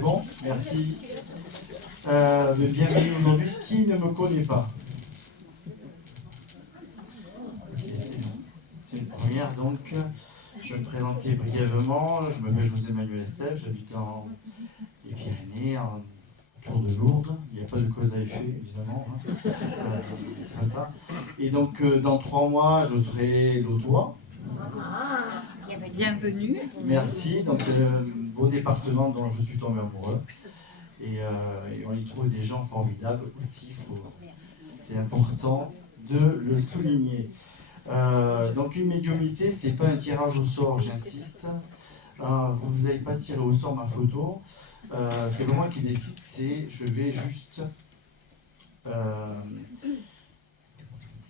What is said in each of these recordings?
C'est bon? Merci. Bienvenue aujourd'hui. Qui ne me connaît pas? Okay, c'est une première, donc je vais me présenter brièvement. Je m'appelle José-Manuel Estève, j'habite dans les Pyrénées, autour de Lourdes. Il n'y a pas de cause à effet, évidemment. Hein. C'est pas ça. Et donc, dans 3 mois, je serai l'Autois. Bienvenue. Merci. Donc, c'est le beau département dont je suis tombé amoureux. Et on y trouve des gens formidables aussi. C'est important de le souligner. Donc, une médiumnité, c'est pas un tirage au sort, j'insiste. Vous n'avez pas tiré au sort ma photo. C'est pas moi qui décide, je vais juste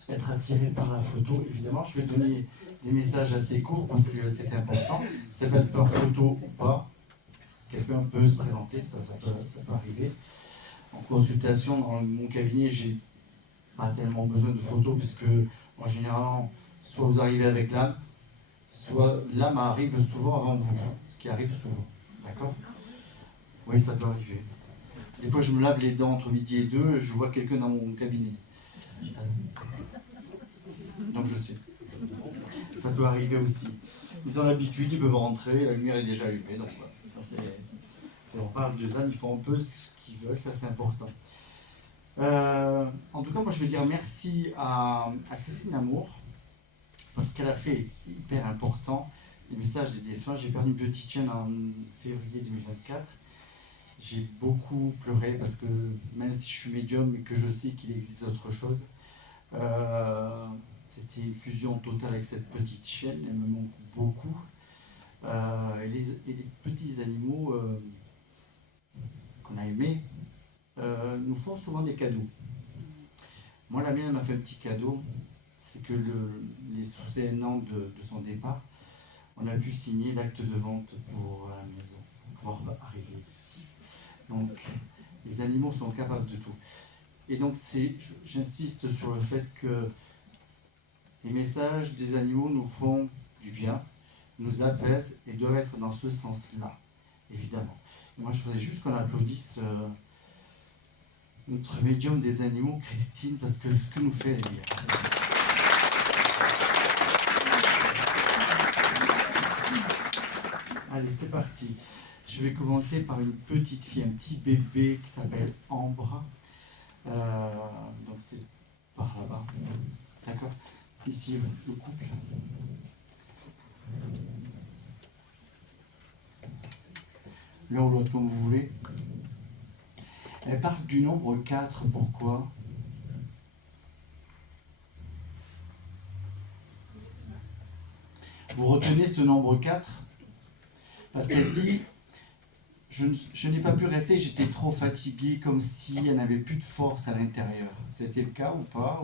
être attiré par la photo. Évidemment, je vais donner des messages assez courts parce que c'est important. Ça peut être par photo ou pas. Quelqu'un peut se présenter, ça peut arriver. En consultation, dans mon cabinet, j'ai pas tellement besoin de photos puisque, en général, soit vous arrivez avec l'âme, soit l'âme arrive souvent avant vous, ce qui arrive souvent. D'accord? Oui, ça peut arriver. Des fois, je me lave les dents entre midi et 2, je vois quelqu'un dans mon cabinet. Donc, je sais. Ça peut arriver aussi. Ils ont l'habitude, ils peuvent rentrer, la lumière est déjà allumée. Donc, voilà. On parle de l'âme, ils font un peu ce qu'ils veulent, ça c'est important. En tout cas, moi, je veux dire merci à Christine Lamour, parce qu'elle a fait hyper important les messages des défunts. J'ai perdu une petite chienne en février 2024. J'ai beaucoup pleuré parce que même si je suis médium et que je sais qu'il existe autre chose, c'était une fusion totale avec cette petite chienne, elle me manque beaucoup. Et les petits animaux qu'on a aimés nous font souvent des cadeaux. Moi, la mienne m'a fait un petit cadeau, c'est que les sous 1 an de son départ, on a pu signer l'acte de vente pour la maison, pour pouvoir arriver ici. Donc, les animaux sont capables de tout. Et donc, j'insiste sur le fait que les messages des animaux nous font du bien, nous apaisent et doivent être dans ce sens-là, évidemment. Et moi, je voudrais juste qu'on applaudisse notre médium des animaux, Christine, parce que ce que nous fait, elle est bien. Allez, c'est parti. Je vais commencer par une petite fille, un petit bébé qui s'appelle Ambre. Donc c'est par là-bas. D'accord? Ici, le couple. L'un ou l'autre, comme vous voulez. Elle parle du nombre 4. Pourquoi? Vous retenez ce nombre 4? Parce qu'elle dit, je n'ai pas pu rester, j'étais trop fatiguée, comme si elle n'avait plus de force à l'intérieur. C'était le cas ou pas?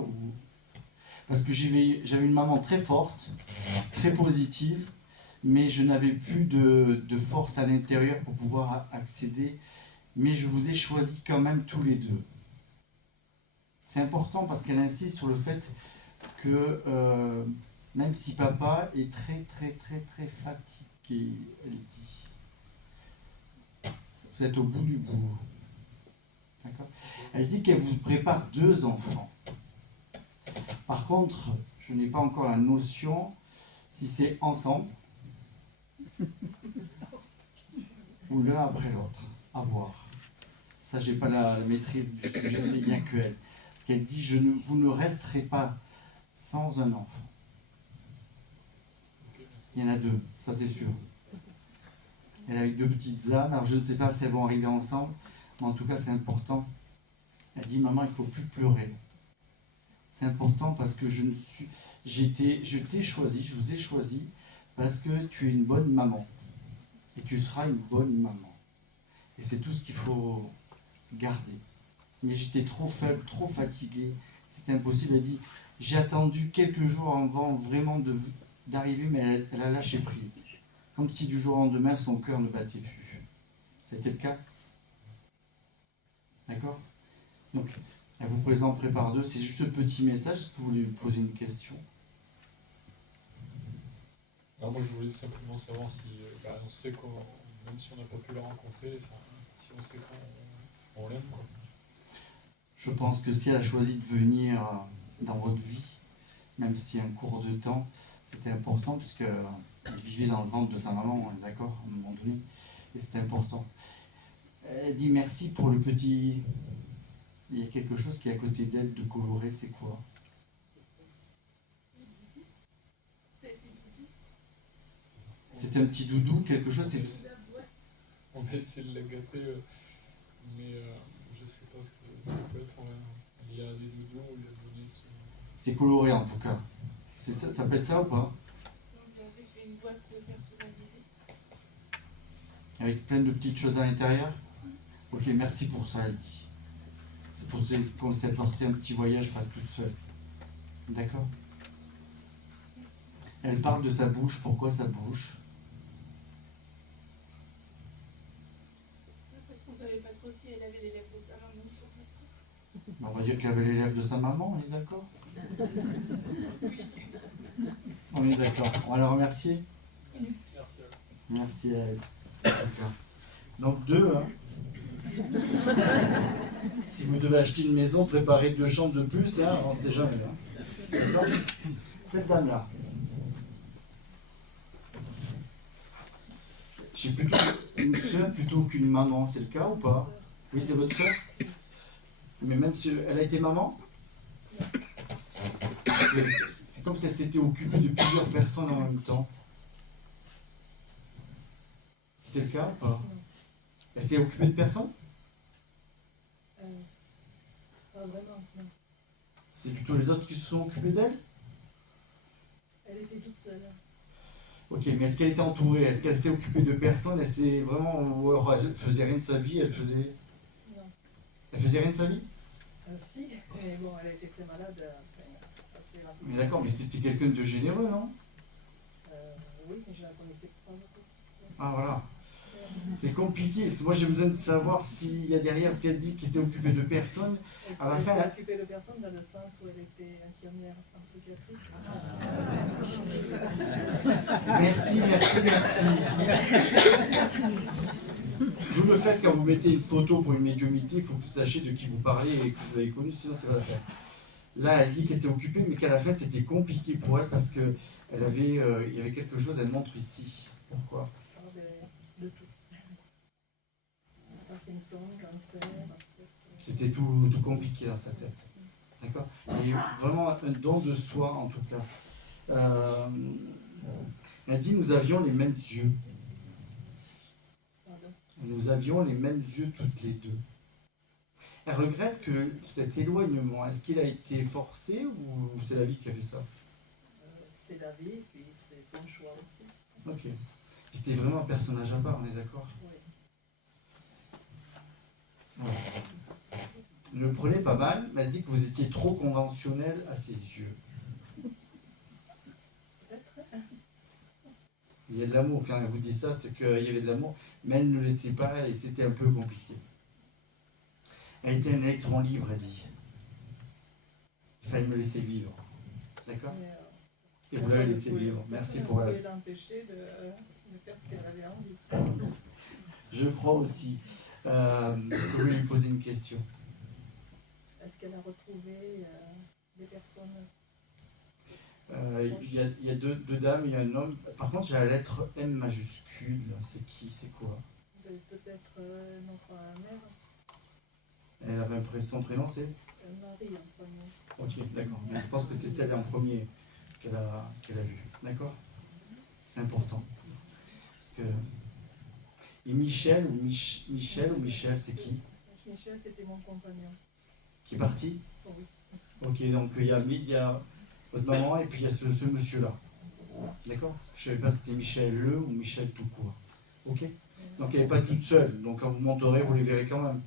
Parce que j'avais une maman très forte, très positive, mais je n'avais plus de force à l'intérieur pour pouvoir accéder. Mais je vous ai choisi quand même tous les deux. C'est important parce qu'elle insiste sur le fait que même si papa est très très très très fatigué, elle dit, vous êtes au bout du bout. D'accord? Elle dit qu'elle vous prépare 2 enfants. Par contre, je n'ai pas encore la notion si c'est ensemble ou l'un après l'autre. À voir. Ça, j'ai pas la maîtrise du sujet, je sais bien que elle. Parce qu'elle dit, vous ne resterez pas sans un enfant. Il y en a 2, ça c'est sûr. Elle a avec 2 petites âmes, alors je ne sais pas si elles vont arriver ensemble, mais en tout cas c'est important. Elle dit, maman, il ne faut plus pleurer. C'est important parce que je t'ai choisi, je vous ai choisi, parce que tu es une bonne maman. Et tu seras une bonne maman. Et c'est tout ce qu'il faut garder. Mais j'étais trop faible, trop fatiguée, c'était impossible. Elle dit, j'ai attendu quelques jours avant vraiment d'arriver, mais elle a lâché prise. Comme si du jour au lendemain, son cœur ne battait plus. C'était le cas? D'accord? Donc, elle vous présente Prépare 2, c'est juste un petit message. Est-ce que vous voulez lui poser une question? Alors moi, je voulais simplement savoir si, on sait même si on n'a pas pu la rencontrer, on sait qu'on l'aime, quoi. Je pense que si elle a choisi de venir dans votre vie, même si un court de temps, c'était important puisqu'elle vivait dans le ventre de sa maman, on est d'accord, à un moment donné, et c'était important. Elle dit merci pour le petit... Il y a quelque chose qui est à côté d'elle de coloré, c'est quoi? C'était un petit doudou, quelque chose, c'est... On a essayé de la gâter, mais je sais pas ce que ça peut être. Il y a des doudous, on lui a donné ce... C'est coloré en tout cas. C'est ça, ça peut être ça ou pas? Une boîte personnalisée. Avec plein de petites choses à l'intérieur? Ok, merci pour ça, elle dit. C'est pour ça qu'on s'est apporté un petit voyage, pas toute seule. D'accord? Elle parle de sa bouche, pourquoi sa bouche? Parce qu'on savait pas trop si elle avait les lèvres de sa maman ou son papa. On va dire qu'elle avait les lèvres de sa maman, on est d'accord? On est d'accord. On va la remercier? Merci. Merci à elle. D'accord. Donc 2, hein. Si vous devez acheter une maison, préparez 2 chambres de plus, hein, on ne sait jamais. Hein. D'accord? Cette dame-là. J'ai plutôt une soeur plutôt qu'une maman, c'est le cas ou pas? Oui, c'est votre soeur? Mais même si elle a été maman? C'est comme si elle s'était occupée de plusieurs personnes en même temps. C'était le cas ou pas? Elle s'est occupée de personnes? Pas vraiment, non. C'est plutôt les autres qui se sont occupés d'elle? Elle était toute seule. Ok, mais est-ce qu'elle était entourée? Est-ce qu'elle s'est occupée de personnes? Elle s'est vraiment... Ou alors elle faisait rien de sa vie? Elle faisait... Non. Elle faisait rien de sa vie? Si, mais bon, elle a été très malade assez rapidement. Mais d'accord, mais c'était quelqu'un de généreux, non? Oui, mais je la connaissais pas beaucoup. Ah voilà. C'est compliqué. Moi j'ai besoin de savoir s'il y a derrière ce qu'elle dit, qu'elle s'est occupée de personnes. À la Elle fin, s'est elle- occupée de personnes dans le sens où elle était infirmière en psychiatrie. Merci, merci, merci. D'où le fait, quand vous mettez une photo pour une médiumnité, il faut que vous sachiez de qui vous parlez et que vous avez connu, sinon c'est pas la peine. Là, elle dit qu'elle s'est occupée, mais qu'à la fin, c'était compliqué pour elle parce que il y avait quelque chose, elle montre ici. Pourquoi? Alors, de tout. Parkinson, cancer. C'était tout compliqué dans sa tête. D'accord? Et vraiment un don de soi, en tout cas. Elle dit, nous avions les mêmes yeux. Pardon. Nous avions les mêmes yeux toutes les deux. Elle regrette que cet éloignement, est-ce qu'il a été forcé ou c'est la vie qui a fait ça? C'est la vie, puis c'est son choix aussi. Ok. C'était vraiment un personnage à part, on est d'accord? Oui. Voilà. Ne le prenez pas mal, mais elle dit que vous étiez trop conventionnel à ses yeux. Peut-être. Il y a de l'amour, quand elle vous dit ça, c'est qu'il y avait de l'amour, mais elle ne l'était pas et c'était un peu compliqué. Elle était un électron libre, elle dit. Il fallait me laisser vivre. D'accord? Et vous l'avez laissé vivre. Merci pour elle. Vous pouvez l'empêcher de faire ce qu'elle avait envie. Je crois aussi. Je voulais lui poser une question. Est-ce qu'elle a retrouvé des personnes? Il y a deux dames, il y a un homme. Par contre, j'ai la lettre M majuscule. C'est qui? C'est quoi? Peut-être notre mère, Elle avait son prénom, c'est? Marie en premier. Ok, d'accord. Mais je pense que c'est elle en premier qu'elle a vu. D'accord? C'est important. Parce que... Et Michel ou Michel, c'est qui? Michel, c'était mon compagnon. Qui est parti? Oui. Ok, donc il y a votre maman et puis il y a ce monsieur-là. D'accord? Je ne savais pas si c'était Michel Le ou Michel tout court. Ok? Donc elle n'est pas toute seule. Donc quand vous monterez, vous les verrez quand même.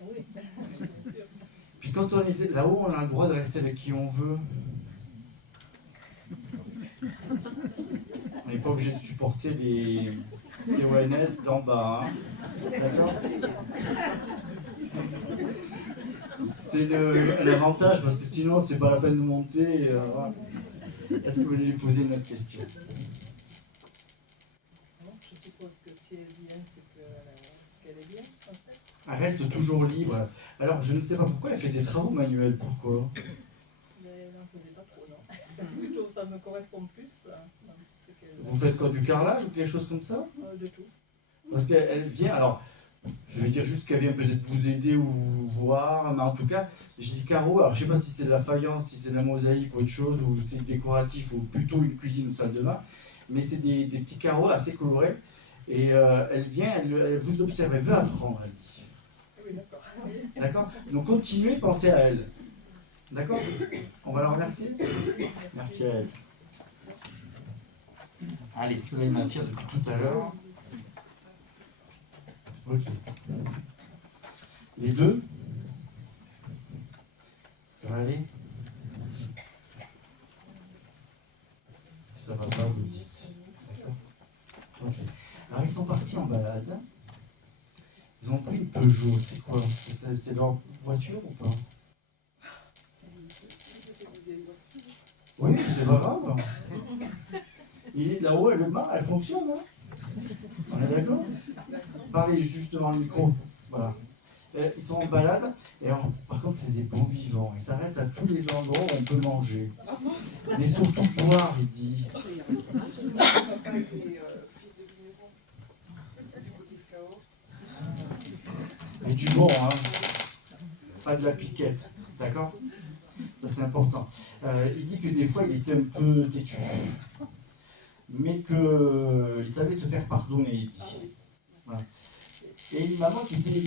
Oui, bien sûr. Puis quand on est là-haut, on a le droit de rester avec qui on veut. On n'est pas obligé de supporter les CONS d'en bas. Hein. D'accord? C'est un avantage parce que sinon c'est pas la peine de monter. Voilà. Est-ce que vous voulez lui poser une autre question? Non, je suppose que si elle est bien, c'est qu'elle est bien, en fait. Elle reste toujours libre. Alors, je ne sais pas pourquoi elle fait des travaux manuels. Pourquoi? Mais j'en faisais pas trop, non. C'est plutôt, ça me correspond plus. Dans ce que... Vous faites quoi, du carrelage ou quelque chose comme ça? De tout. Parce qu'elle vient, alors, je vais dire juste qu'elle vient peut-être vous aider ou vous voir, mais en tout cas, j'ai dit carreau, alors je sais pas si c'est de la faïence, si c'est de la mosaïque ou autre chose, ou c'est décoratif, ou plutôt une cuisine ou salle de bain, mais c'est des petits carreaux assez colorés, et elle vient, elle vous observe, elle veut apprendre, elle dit. Oui, d'accord. D'accord? Donc continuez, pensez à elle. D'accord? On va la remercier? Merci à elle. Allez, le soleil m'attire depuis tout à l'heure. Ok. Les deux? Ça va aller? Si ça va pas, vous le dites. D'accord? Ok. Alors ils sont partis en balade. Ils ont pris une Peugeot. C'est quoi? C'est leur voiture ou pas? Oui, c'est pas grave. Et là-haut, le bar, elle fonctionne. Hein? On est d'accord? Parlez juste devant le micro. Voilà. Ils sont en balade. Et alors, par contre, c'est des bons vivants. Ils s'arrêtent à tous les endroits où on peut manger. Mais surtout boire, il dit. Et du bon, hein. Pas de la piquette. D'accord? Ça, c'est important. Il dit que des fois, il était un peu têtu. Mais qu'il savait se faire pardonner, il dit. Voilà. Et une maman qui était,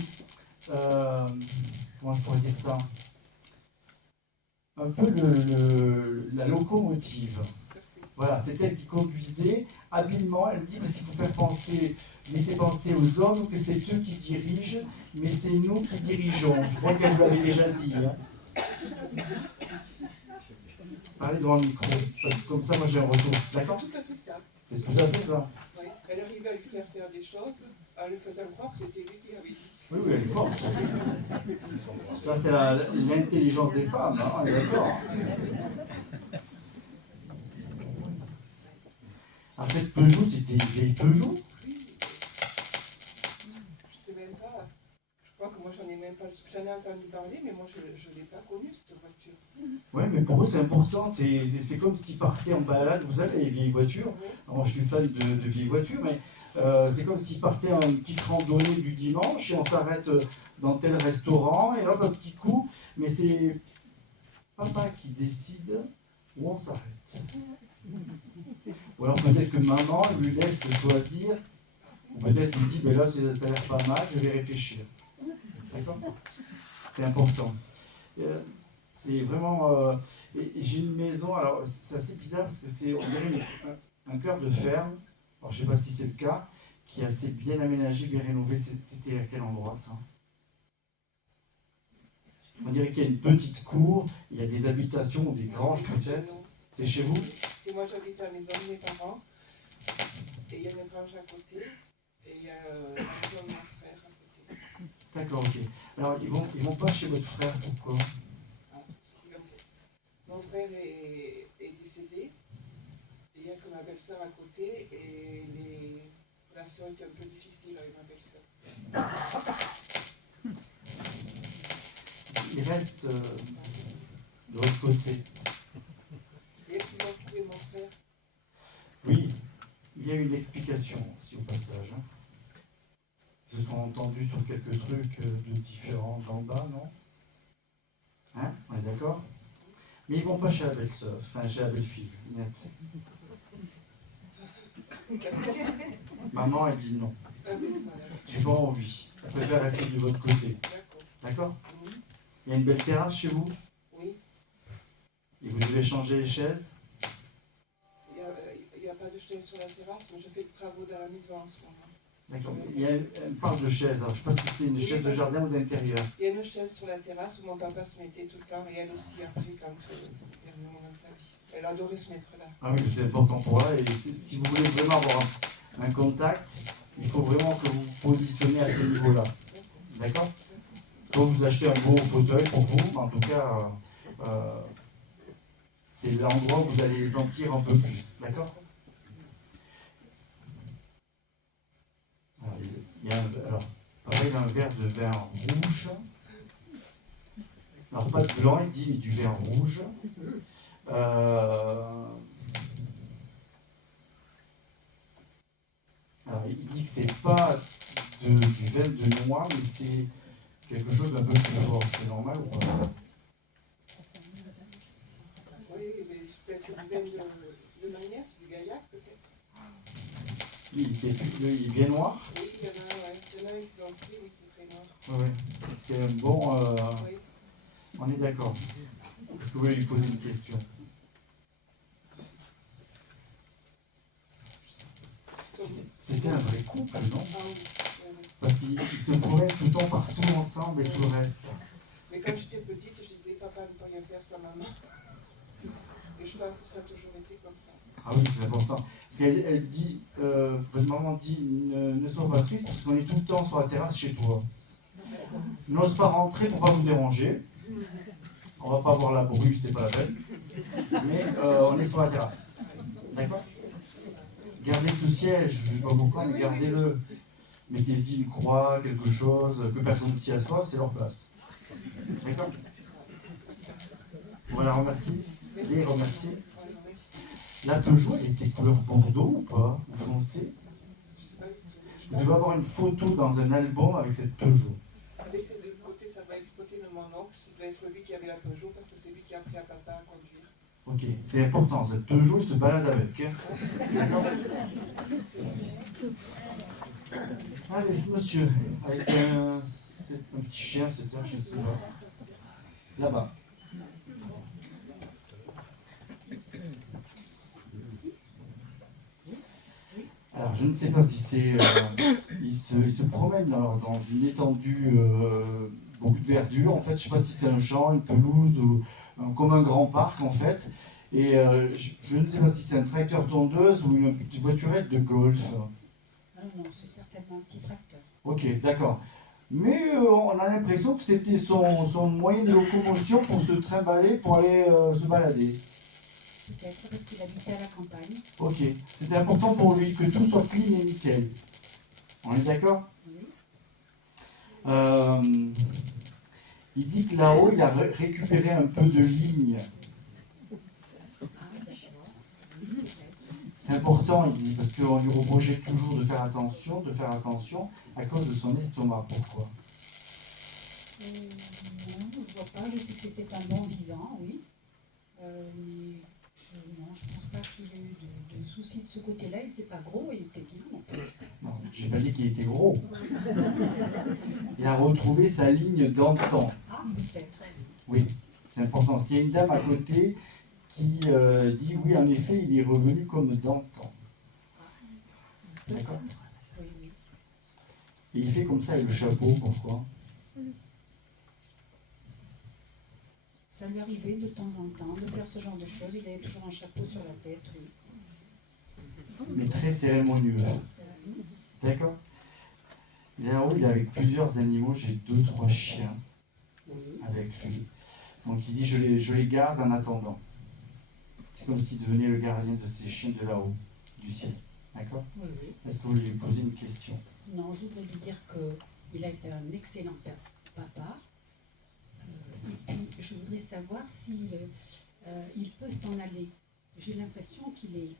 comment je pourrais dire ça, un peu la locomotive. Voilà, c'est elle qui conduisait habilement, elle dit, parce qu'il faut faire penser, laisser penser aux hommes que c'est eux qui dirigent, mais c'est nous qui dirigeons. Je crois qu'elle vous l'avait déjà dit. Hein. Parlez devant le micro, parce que comme ça, moi j'ai un retour. D'accord? C'est tout à fait ça. Oui, elle arrivait à lui faire des choses en lui faisant croire que c'était lui qui avait dit. Oui, oui, elle est forte. Ça, c'est l'intelligence des femmes, hein, on est d'accord. Alors, cette Peugeot, c'était une vieille Peugeot? Oui. Je sais même pas. Je crois que moi, j'en ai entendu parler, mais moi, je ne l'ai pas connue, cette voiture. Oui, mais pour eux, c'est important. C'est comme s'ils partaient en balade, vous savez, les vieilles voitures. Alors, moi, je suis fan de vieilles voitures, mais c'est comme s'ils partaient en une petite randonnée du dimanche et on s'arrête dans tel restaurant et hop, un petit coup. Mais c'est papa qui décide où on s'arrête. Ou alors peut-être que maman lui laisse choisir, ou peut-être lui dit, ben là, ça a l'air pas mal, je vais réfléchir. D'accord? C'est important. C'est vraiment... et j'ai une maison, alors c'est assez bizarre parce que c'est, on dirait un cœur de ferme, alors je ne sais pas si c'est le cas, qui est assez bien aménagé, bien rénové. C'était à quel endroit ça? On dirait qu'il y a une petite cour, il y a des habitations ou des granges peut-être. C'est chez vous? C'est moi, j'habite à la maison de mes parents, et il y a une grange à côté, et il y a la maison de mon frère à côté. D'accord, ok. Alors ils vont pas chez votre frère, pourquoi? Mon frère est décédé, il n'y a que ma belle-sœur à côté, et les relations étaient un peu difficiles avec ma belle-sœur. Il reste de l'autre côté. Et est-ce qu'ils ont trouvé mon frère? Oui, il y a une explication aussi au passage. Hein. Ils se sont entendus sur quelques trucs de différents en bas, non? Hein? On est d'accord? Mais ils vont pas chez la belle-sœur, enfin chez la belle-fille, net. Maman, elle dit non. J'ai pas envie. Elle préfère rester de votre côté. D'accord? Il y a une belle terrasse chez vous? Oui. Et vous devez changer les chaises? Il n'y a pas de chaise sur la terrasse, mais je fais des travaux dans la maison en ce moment. D'accord. Elle parle de chaise. Alors, je ne sais pas si c'est une chaise de jardin ou d'intérieur. Il y a une chaise sur la terrasse où mon papa se mettait tout le temps, et elle aussi après quand il y a un moment de sa vie. Elle adorait se mettre là. Ah oui, c'est important pour elle. Et si vous voulez vraiment avoir un contact, il faut vraiment que vous vous positionnez à ce niveau-là. D'accord? Soit vous achetez un beau fauteuil pour vous, mais en tout cas, c'est l'endroit où vous allez les sentir un peu plus. D'accord? Alors, Alors il a un verre de vin rouge. Alors pas de blanc, il dit, mais du vin rouge. Alors il dit que c'est pas du vin de noix, mais c'est quelque chose d'un peu plus fort. C'est normal ou pas? Oui, mais peut-être du vin de Magnès, du Gaillac peut-être. Il est bien noir. Oui, il y en a, ouais. Il y en a un qui ont pris, oui, qui est très noir. Ouais. C'est un bon. Oui. On est d'accord. Est-ce que vous voulez lui poser une question? C'était un vrai couple, non? Ah oui, oui, oui. Parce qu'ils se promènent tout le temps partout ensemble et tout le reste. Mais quand j'étais petite, je disais, papa ne peut rien faire sans maman. Et je pense que ça a toujours été comme ça. Ah oui, c'est important. Parce qu'elle dit, votre maman dit, ne sois pas triste parce qu'on est tout le temps sur la terrasse chez toi. N'ose pas rentrer pour pas vous déranger. On va pas voir la brume, c'est pas la peine. Mais on est sur la terrasse. D'accord? Gardez ce siège, je ne sais pas pourquoi, mais gardez-le. Mettez-y une croix, quelque chose, que personne ne s'y assoie, c'est leur place. D'accord? On va la remercier. Les remercier. La Peugeot, elle était couleur bordeaux ou pas? Ou foncé? Vous devez avoir une photo dans un album avec cette Peugeot. Avec ces deux côtés, ça va être du côté de mon oncle. Ça doit être lui qui avait la Peugeot parce que c'est lui qui a appris à papa à conduire. Ok, c'est important, cette Peugeot, il se balade avec. Hein. D'accord? Allez, c'est monsieur, avec un petit chien, c'est un, je sais pas. Là-bas. Alors, je ne sais pas si c'est. Il se promène alors, dans une étendue, beaucoup de verdure. En fait, je ne sais pas si c'est un champ, une pelouse, ou comme un grand parc en fait. Et je ne sais pas si c'est un tracteur tondeuse ou une petite voiturette de golf. Ah non, c'est certainement un petit tracteur. Ok, d'accord. Mais on a l'impression que c'était son moyen de locomotion pour se trimballer, pour aller se balader. Peut-être parce qu'il habitait à la campagne. Ok, c'était important pour lui que tout soit clean et nickel. On est d'accord? Oui. Il dit que là-haut, il a récupéré un peu de ligne. Ah, d'accord. Peut-être. C'est important, il dit, parce qu'on lui reprochait toujours de faire attention à cause de son estomac. Pourquoi? Non, je ne vois pas. Je sais que c'était un bon vivant, oui. Mais non, je ne pense pas qu'il ait eu de soucis de ce côté-là. Il n'était pas gros, il était bien. Non, j'ai pas dit qu'il était gros. Il a retrouvé sa ligne d'antan. Ah, peut-être. Oui, c'est important. Parce qu'il y a une dame à côté qui dit oui, en effet, il est revenu comme d'antan. D'accord? Oui, oui. Et il fait comme ça avec le chapeau, pourquoi? Ça lui arrivait de temps en temps de faire ce genre de choses. Il avait toujours un chapeau sur la tête, oui. Mais très cérémonieux. D'accord? Et là-haut, il est avec plusieurs animaux. J'ai 2-3 chiens avec lui. Donc il dit je les garde en attendant. C'est comme s'il devenait le gardien de ces chiens de là-haut, du ciel. D'accord? Oui, oui. Est-ce que vous voulez lui poser une question? Non, je voudrais lui dire qu'il a été un excellent papa. Et puis, je voudrais savoir s'il il peut s'en aller. J'ai l'impression qu'il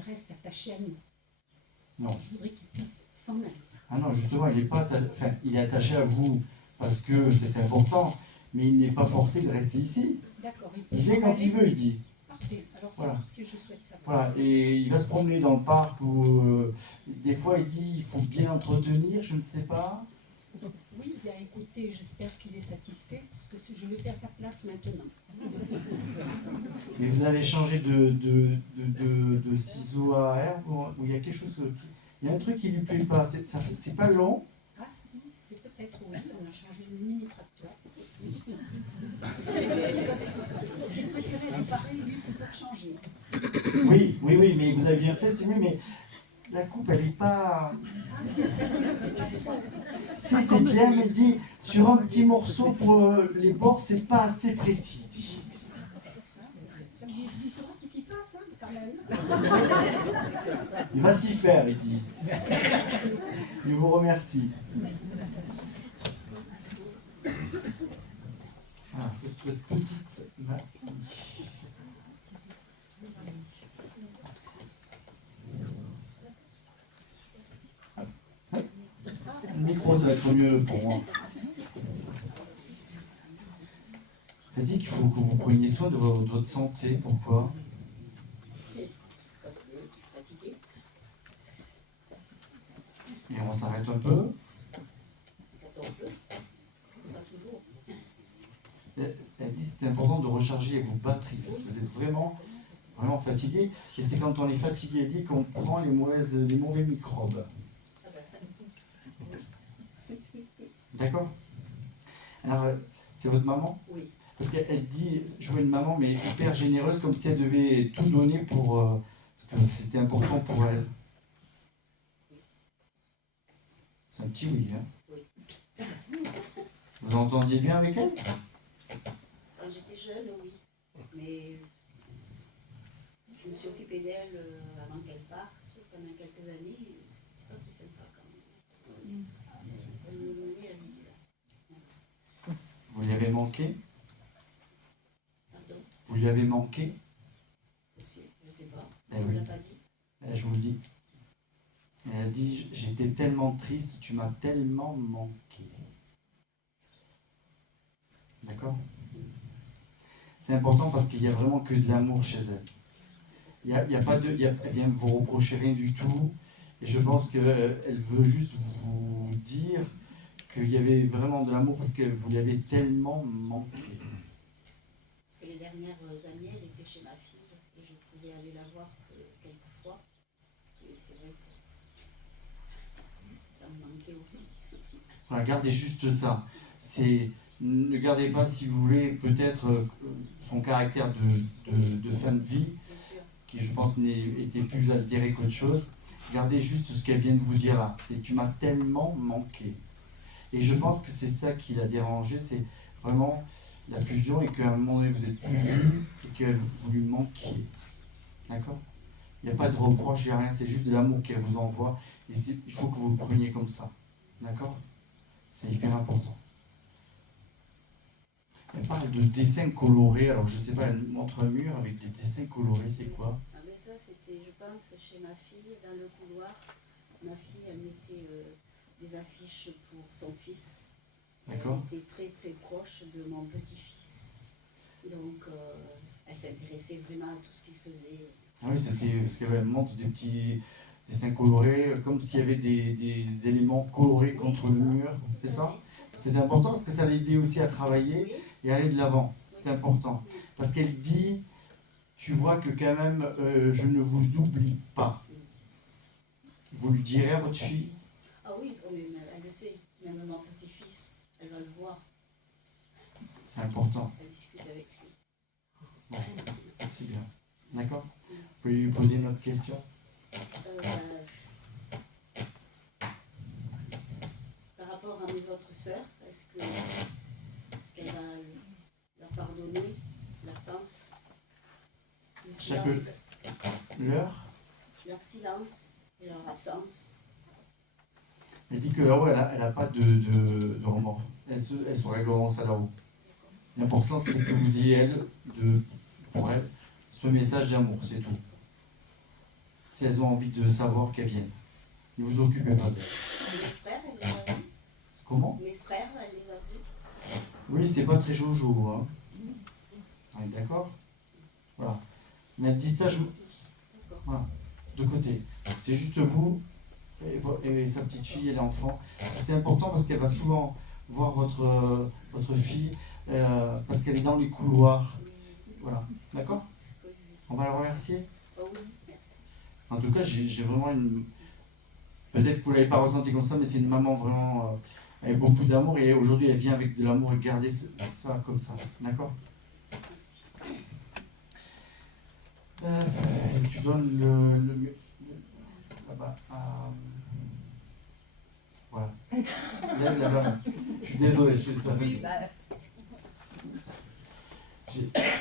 reste attaché à nous. Non. Je voudrais qu'il puisse s'en aller. Ah non, justement, il est attaché à vous parce que c'est important, mais il n'est pas forcé de rester ici. D'accord. Il vient quand il veut, il dit. Parfait. Alors c'est Voilà. tout ce que je souhaite savoir. Voilà, et il va se promener dans le parc où des fois il dit il faut bien entretenir, je ne sais pas. Oui, bien écoutez, j'espère qu'il est satisfait parce que je le fais à sa place maintenant. Mais vous avez changé de ciseaux à herbe ou il y a quelque chose il y a un truc qui lui plaît pas, c'est pas long. Ah si, c'est peut-être oui, on a changé le mini-tracteur. Je préférais réparer lui plutôt que changer. Oui, mais vous avez bien fait, c'est oui, mais la coupe elle est pas. Si c'est bien, mais dit sur un petit morceau pour les bords, c'est pas assez précis. Dit. Il faudra qu'il s'y fasse, hein, quand Il va s'y faire, il dit. Il vous remercie. Ah, cette petite Marie. Le micro, ça va être mieux pour moi. Elle dit qu'il faut que vous preniez soin de votre santé. Pourquoi? Parce que je suis fatiguée. Et on s'arrête un peu. Quand on peut, pas toujours. Elle dit que c'est important de recharger vos batteries. Parce que vous êtes vraiment fatigué. Et c'est quand on est fatigué, elle dit qu'on prend les mauvais microbes. D'accord? Alors, c'est votre maman? Oui. Parce qu'elle dit, je vois une maman, mais hyper généreuse, comme si elle devait tout donner pour... parce que c'était important pour elle. C'est un petit oui, hein? Oui. Vous entendiez bien avec elle? Quand j'étais jeune, oui. Mais je me suis occupée d'elle avant qu'elle parte pendant quelques années. C'est pas très sympa quand même. Elle me donnait la vie. Vous lui avez manqué? Pardon? Vous lui avez manqué? Aussi, je sais pas. Eh On oui. ne l'a pas dit. Je vous le dis. Elle a dit, j'étais tellement triste, tu m'as tellement manqué. D'accord? C'est important parce qu'il n'y a vraiment que de l'amour chez elle. Il y a pas de, elle vient vous reprocher rien du tout. Et je pense qu'elle veut juste vous dire qu'il y avait vraiment de l'amour parce que vous lui avez tellement manqué. Parce que les dernières années, elle était chez ma fille et je pouvais aller la voir que quelques fois. Et c'est vrai que ça me manquait aussi. Voilà, gardez juste ça. Ne gardez pas, si vous voulez, peut-être son caractère de fin de vie, Bien sûr. qui je pense était plus altéré qu'autre chose. Gardez juste ce qu'elle vient de vous dire là. C'est tu m'as tellement manqué. Et je pense que c'est ça qui l'a dérangé, c'est vraiment la fusion et qu'à un moment donné vous êtes plus vus et que vous lui manquiez. D'accord? Il n'y a pas de reproche, il n'y a rien, c'est juste de l'amour qu'elle vous envoie. Et il faut que vous le preniez comme ça. D'accord? C'est hyper important. Elle parle de dessins colorés, alors je sais pas, elle montre un mur avec des dessins colorés, c'est quoi? Ah mais ça c'était, je pense, chez ma fille, dans le couloir. Ma fille, elle mettait des affiches pour son fils. D'accord? Elle était très très proche de mon petit-fils. Donc elle s'intéressait vraiment à tout ce qu'il faisait. Ah oui, c'était parce qu'elle montre des petits dessins colorés, comme s'il y avait des éléments colorés contre le mur, c'est ça? C'était important parce que ça l'aidait aussi à travailler Oui. et aller de l'avant. C'est important. Parce qu'elle dit, tu vois que quand même, je ne vous oublie pas. Vous le direz à votre fille? Ah oui, mais elle le sait. Même mon petit-fils, elle va le voir. C'est important. Elle discute avec lui. Bon, c'est bien. D'accord? Vous pouvez lui poser une autre question? Par rapport à mes autres sœurs, est-ce qu'elle va leur pardonner l'absence, le silence, L'heure? leur silence et leur absence? Elle dit que là-haut, elle n'a pas de remords. Elle se règleront ça là-haut. L'important, c'est que vous ayez, pour elle, ce message d'amour, c'est tout. Si elles ont envie de savoir, qu'elles viennent. Ne vous occupez pas d'elles. Mes frères, elle les a vus. Comment? Mes frères, elle les a vus. Oui, c'est pas très jojo, hein. On est d'accord? Voilà. Mais elle dit ça, D'accord. voilà, de côté. C'est juste vous et sa petite fille et l'enfant. C'est important parce qu'elle va souvent voir votre fille parce qu'elle est dans les couloirs. Voilà. D'accord? On va la remercier. Oh oui, merci. En tout cas, j'ai vraiment une... Peut-être que vous ne l'avez pas ressenti comme ça, mais c'est une maman vraiment avec beaucoup d'amour. Et aujourd'hui, elle vient avec de l'amour et garder ça comme ça. D'accord? Merci. Tu donnes là-bas. Voilà. Là-bas. Je suis désolé, ça fait... Oui, bah,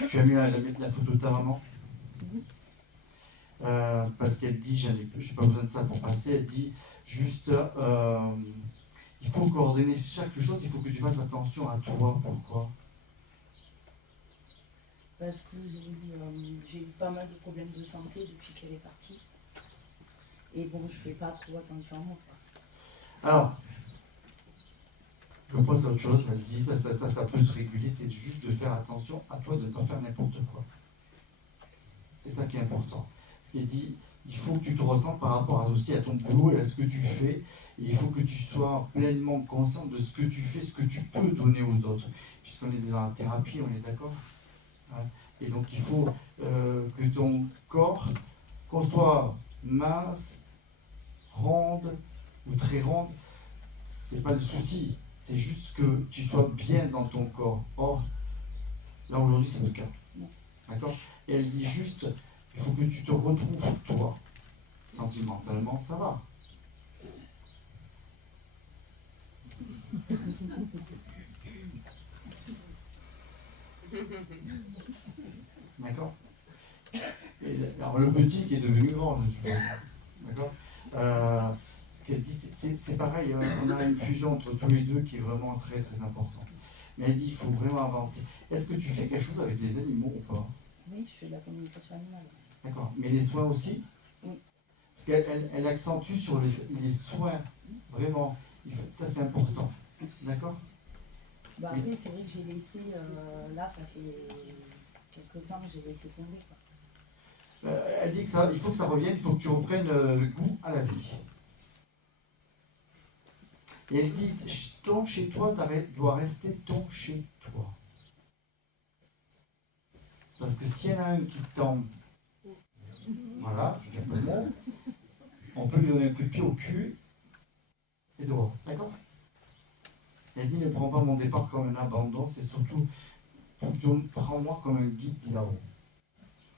Tu as mis la photo de ta maman? parce qu'elle dit, je n'ai pas besoin de ça pour passer, elle dit juste, il faut coordonner chaque chose, il faut que tu fasses attention à toi. Pourquoi? Parce que j'ai eu pas mal de problèmes de santé depuis qu'elle est partie. Et bon, je fais pas trop attention à moi. Alors, je pense à autre chose, elle dit, ça peut se réguler, c'est juste de faire attention à toi, de ne pas faire n'importe quoi. C'est ça qui est important. Ce qui est dit, il faut que tu te ressentes par rapport aussi à ton boulot et à ce que tu fais. Et il faut que tu sois pleinement conscient de ce que tu fais, ce que tu peux donner aux autres. Puisqu'on est dans la thérapie, on est d'accord? Ouais. Et donc il faut que ton corps, qu'on soit mince, ronde ou très ronde, c'est pas le souci. C'est juste que tu sois bien dans ton corps. Or, là aujourd'hui c'est le cas. D'accord? Et elle dit juste, il faut que tu te retrouves toi. Sentimentalement, ça va. D'accord? Et alors le petit qui est devenu grand, je suppose. D'accord? Ce qu'elle dit, c'est pareil, on a une fusion entre tous les deux qui est vraiment très très importante. Mais elle dit, il faut vraiment avancer. Est-ce que tu fais quelque chose avec les animaux ou pas? Oui, je fais de la communication animale. D'accord. Mais les soins aussi? Oui. Parce qu'elle accentue sur les soins, vraiment. Ça, c'est important. D'accord? Bah après, c'est vrai que j'ai laissé, là, ça fait quelques temps que j'ai laissé tomber, quoi. Elle dit que ça, il faut que ça revienne, il faut que tu reprennes le goût à la vie. Et elle dit, ton chez toi doit rester ton chez toi. Parce que s'il y en a un qui tombe, voilà, je dis le mot, on peut lui donner un coup de pied au cul et dehors. D'accord? Elle dit, ne prends pas mon départ comme un abandon, c'est surtout, prends-moi comme un guide là-haut,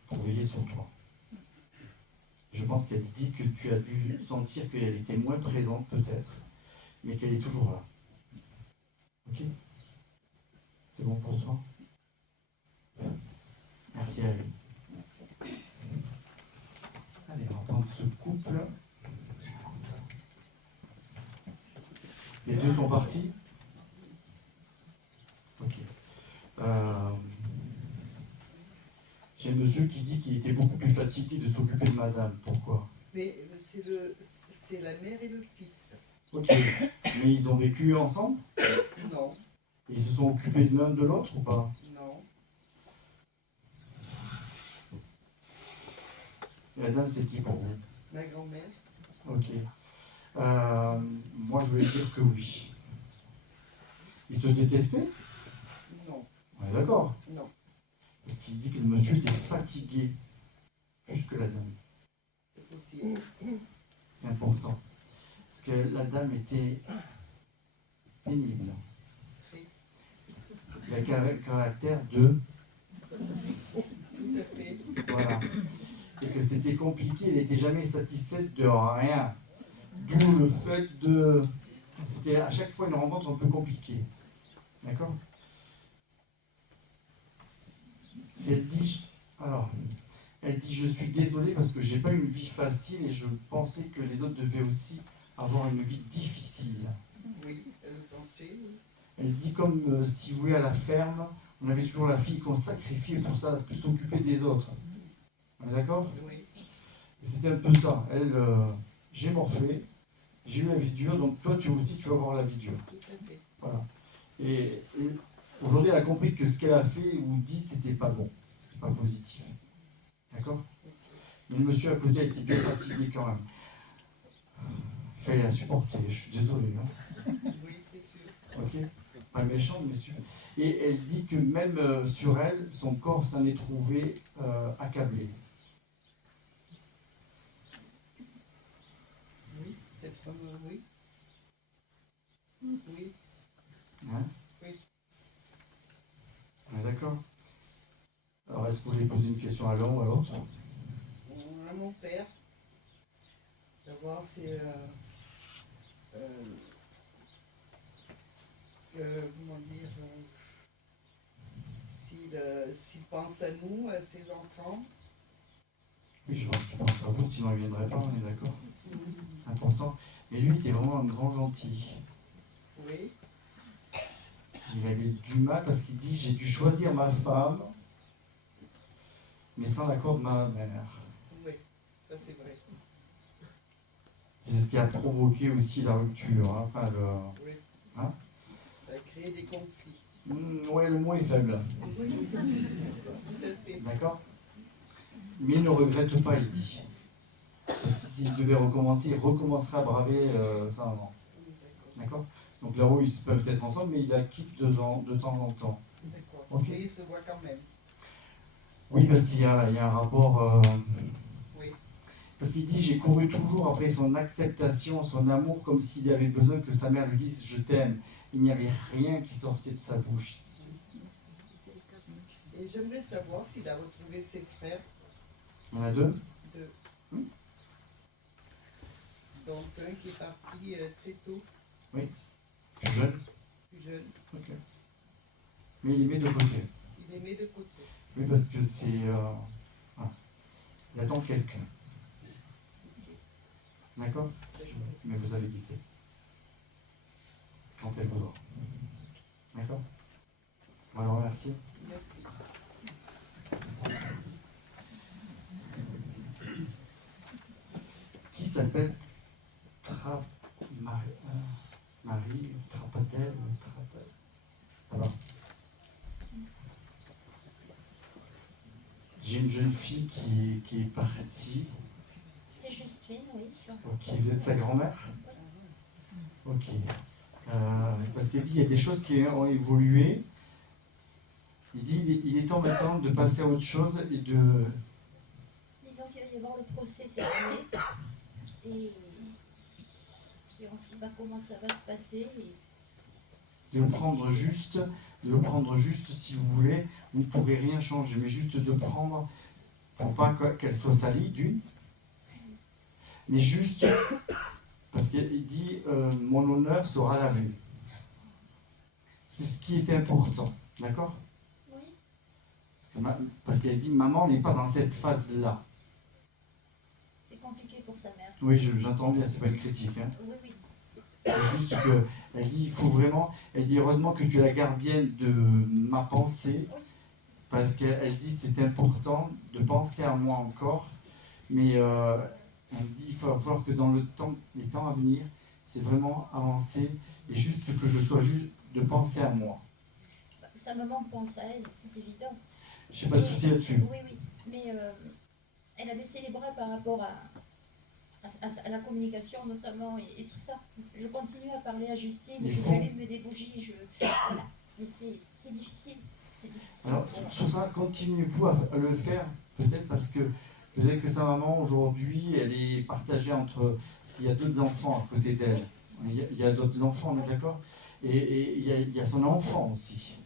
pour veiller sur toi. Je pense qu'elle dit que tu as dû sentir qu'elle était moins présente peut-être, mais qu'elle est toujours là. Ok? C'est bon pour toi? Merci à elle. Merci. Allez, on va prendre ce couple. Les deux sont partis? Ok. J'ai un monsieur qui dit qu'il était beaucoup plus fatigué de s'occuper de madame. Pourquoi? Mais c'est la mère et le fils. Ok. Mais ils ont vécu ensemble? Non, Et ils se sont occupés de l'un de l'autre ou pas? non. Et la dame, c'est qui pour vous? Ma grand-mère. Ok. Moi, je vais dire que oui. Ils se détestaient? Non, On est d'accord. non. Parce qu'il dit que le monsieur était fatigué plus que la dame. C'est possible. C'est important. Parce que la dame était pénible. Il a un caractère de... Tout à fait. Voilà. Et que c'était compliqué, elle n'était jamais satisfaite de rien. D'où le fait de... C'était à chaque fois une rencontre un peu compliquée. D'accord? Si elle dit... Alors, elle dit, je suis désolée parce que j'ai pas une vie facile et je pensais que les autres devaient aussi avoir une vie difficile. Oui, elle le pensait, oui. Elle dit comme si oui à la ferme, on avait toujours la fille qu'on sacrifiait pour ça, pour s'occuper des autres. On est d'accord? Oui. Et c'était un peu ça. Elle, j'ai morflé, j'ai eu la vie dure, donc toi tu aussi tu vas avoir la vie dure. Tout à fait. Voilà. Et aujourd'hui elle a compris que ce qu'elle a fait ou dit c'était pas bon, c'était pas positif. D'accord? Mais le monsieur à côté a été bien fatigué quand même. Il fallait la supporter, je suis désolé. Hein. Oui, c'est sûr. Ok? Pas méchante, mais sûr. Et elle dit que même sur elle, son corps s'en est trouvé accablé. Oui, cette femme, oui. Oui. Hein? Oui. On est d'accord? Alors, est-ce que vous voulez poser une question à l'un ou à l'autre? À mon père, savoir si comment dire, s'il pense à nous, à ses enfants, Oui, je pense qu'il pense à vous, sinon il ne viendrait pas, on est d'accord. C'est important. Mais lui, il était vraiment un grand gentil. Oui, Il avait du mal parce qu'il dit j'ai dû choisir ma femme, mais sans l'accord de ma mère. oui, ça c'est vrai. C'est ce qui a provoqué aussi la rupture. Hein. Enfin, Oui. Hein? Ça a créé des conflits. Ouais, le mot est faible. Oui, tout à fait. D'accord? Mais il ne regrette pas, il dit. Parce que s'il devait recommencer, il recommencerait à braver sa maman. D'accord? Donc là-haut, ils peuvent être ensemble, mais il la quitte de temps en temps. D'accord. Ok. Mais ils se voient quand même. Oui, parce qu'il y a un rapport. Oui. Parce qu'il dit j'ai couru toujours après son acceptation, son amour, comme s'il avait besoin que sa mère lui dise je t'aime. Il n'y avait rien qui sortait de sa bouche. Et j'aimerais savoir s'il a retrouvé ses frères. Il y en a deux. Donc un qui est parti très tôt, Plus jeune. plus jeune. Ok. Mais il les met de côté. Il les met de côté. Oui, parce que c'est. Voilà. Il attend quelqu'un. D'accord? Mais vous savez qui c'est. Quand elle voudra. D'accord? On va le remercier. Merci. Qui s'appelle Marie Trapatel. Alors. J'ai une jeune fille qui est partie. C'est Justine, oui, sur. Ok, vous êtes sa grand-mère? Ok. Parce qu'il dit il y a des choses qui ont évolué. Il dit il est temps maintenant de passer à autre chose et de. Disons qu'il va y avoir le procès cette année. Et on ne sait pas comment ça va se passer. De le prendre juste, si vous voulez, vous ne pourrez rien changer, mais juste de prendre pour pas qu'elle soit salie d'une, mais juste parce qu'il dit mon honneur sera lavé. C'est ce qui était important, d'accord? Oui. Parce qu'elle dit maman n'est pas dans cette phase-là. C'est compliqué pour sa mère. Oui, j'entends bien, c'est pas une critique. Hein. Oui, oui. C'est juste que elle dit il faut vraiment. Elle dit heureusement que tu es la gardienne de ma pensée, parce qu'elle dit c'est important de penser à moi encore, mais elle dit il va falloir que dans les temps à venir, c'est vraiment avancer et juste que je sois juste de penser à moi. Sa maman pense à elle, c'est évident. Je n'ai pas de souci là-dessus. Oui, oui, mais elle a baissé les bras par rapport à la communication notamment et tout ça. Je continue à parler à Justine, je j'allume des bougies, voilà. Mais c'est difficile. Alors sur ça, continuez-vous à le faire, peut-être parce que peut-être que sa maman aujourd'hui, elle est partagée entre, parce qu'il y a d'autres enfants à côté d'elle. Il y a d'autres enfants, on est d'accord? Et il y a son enfant aussi.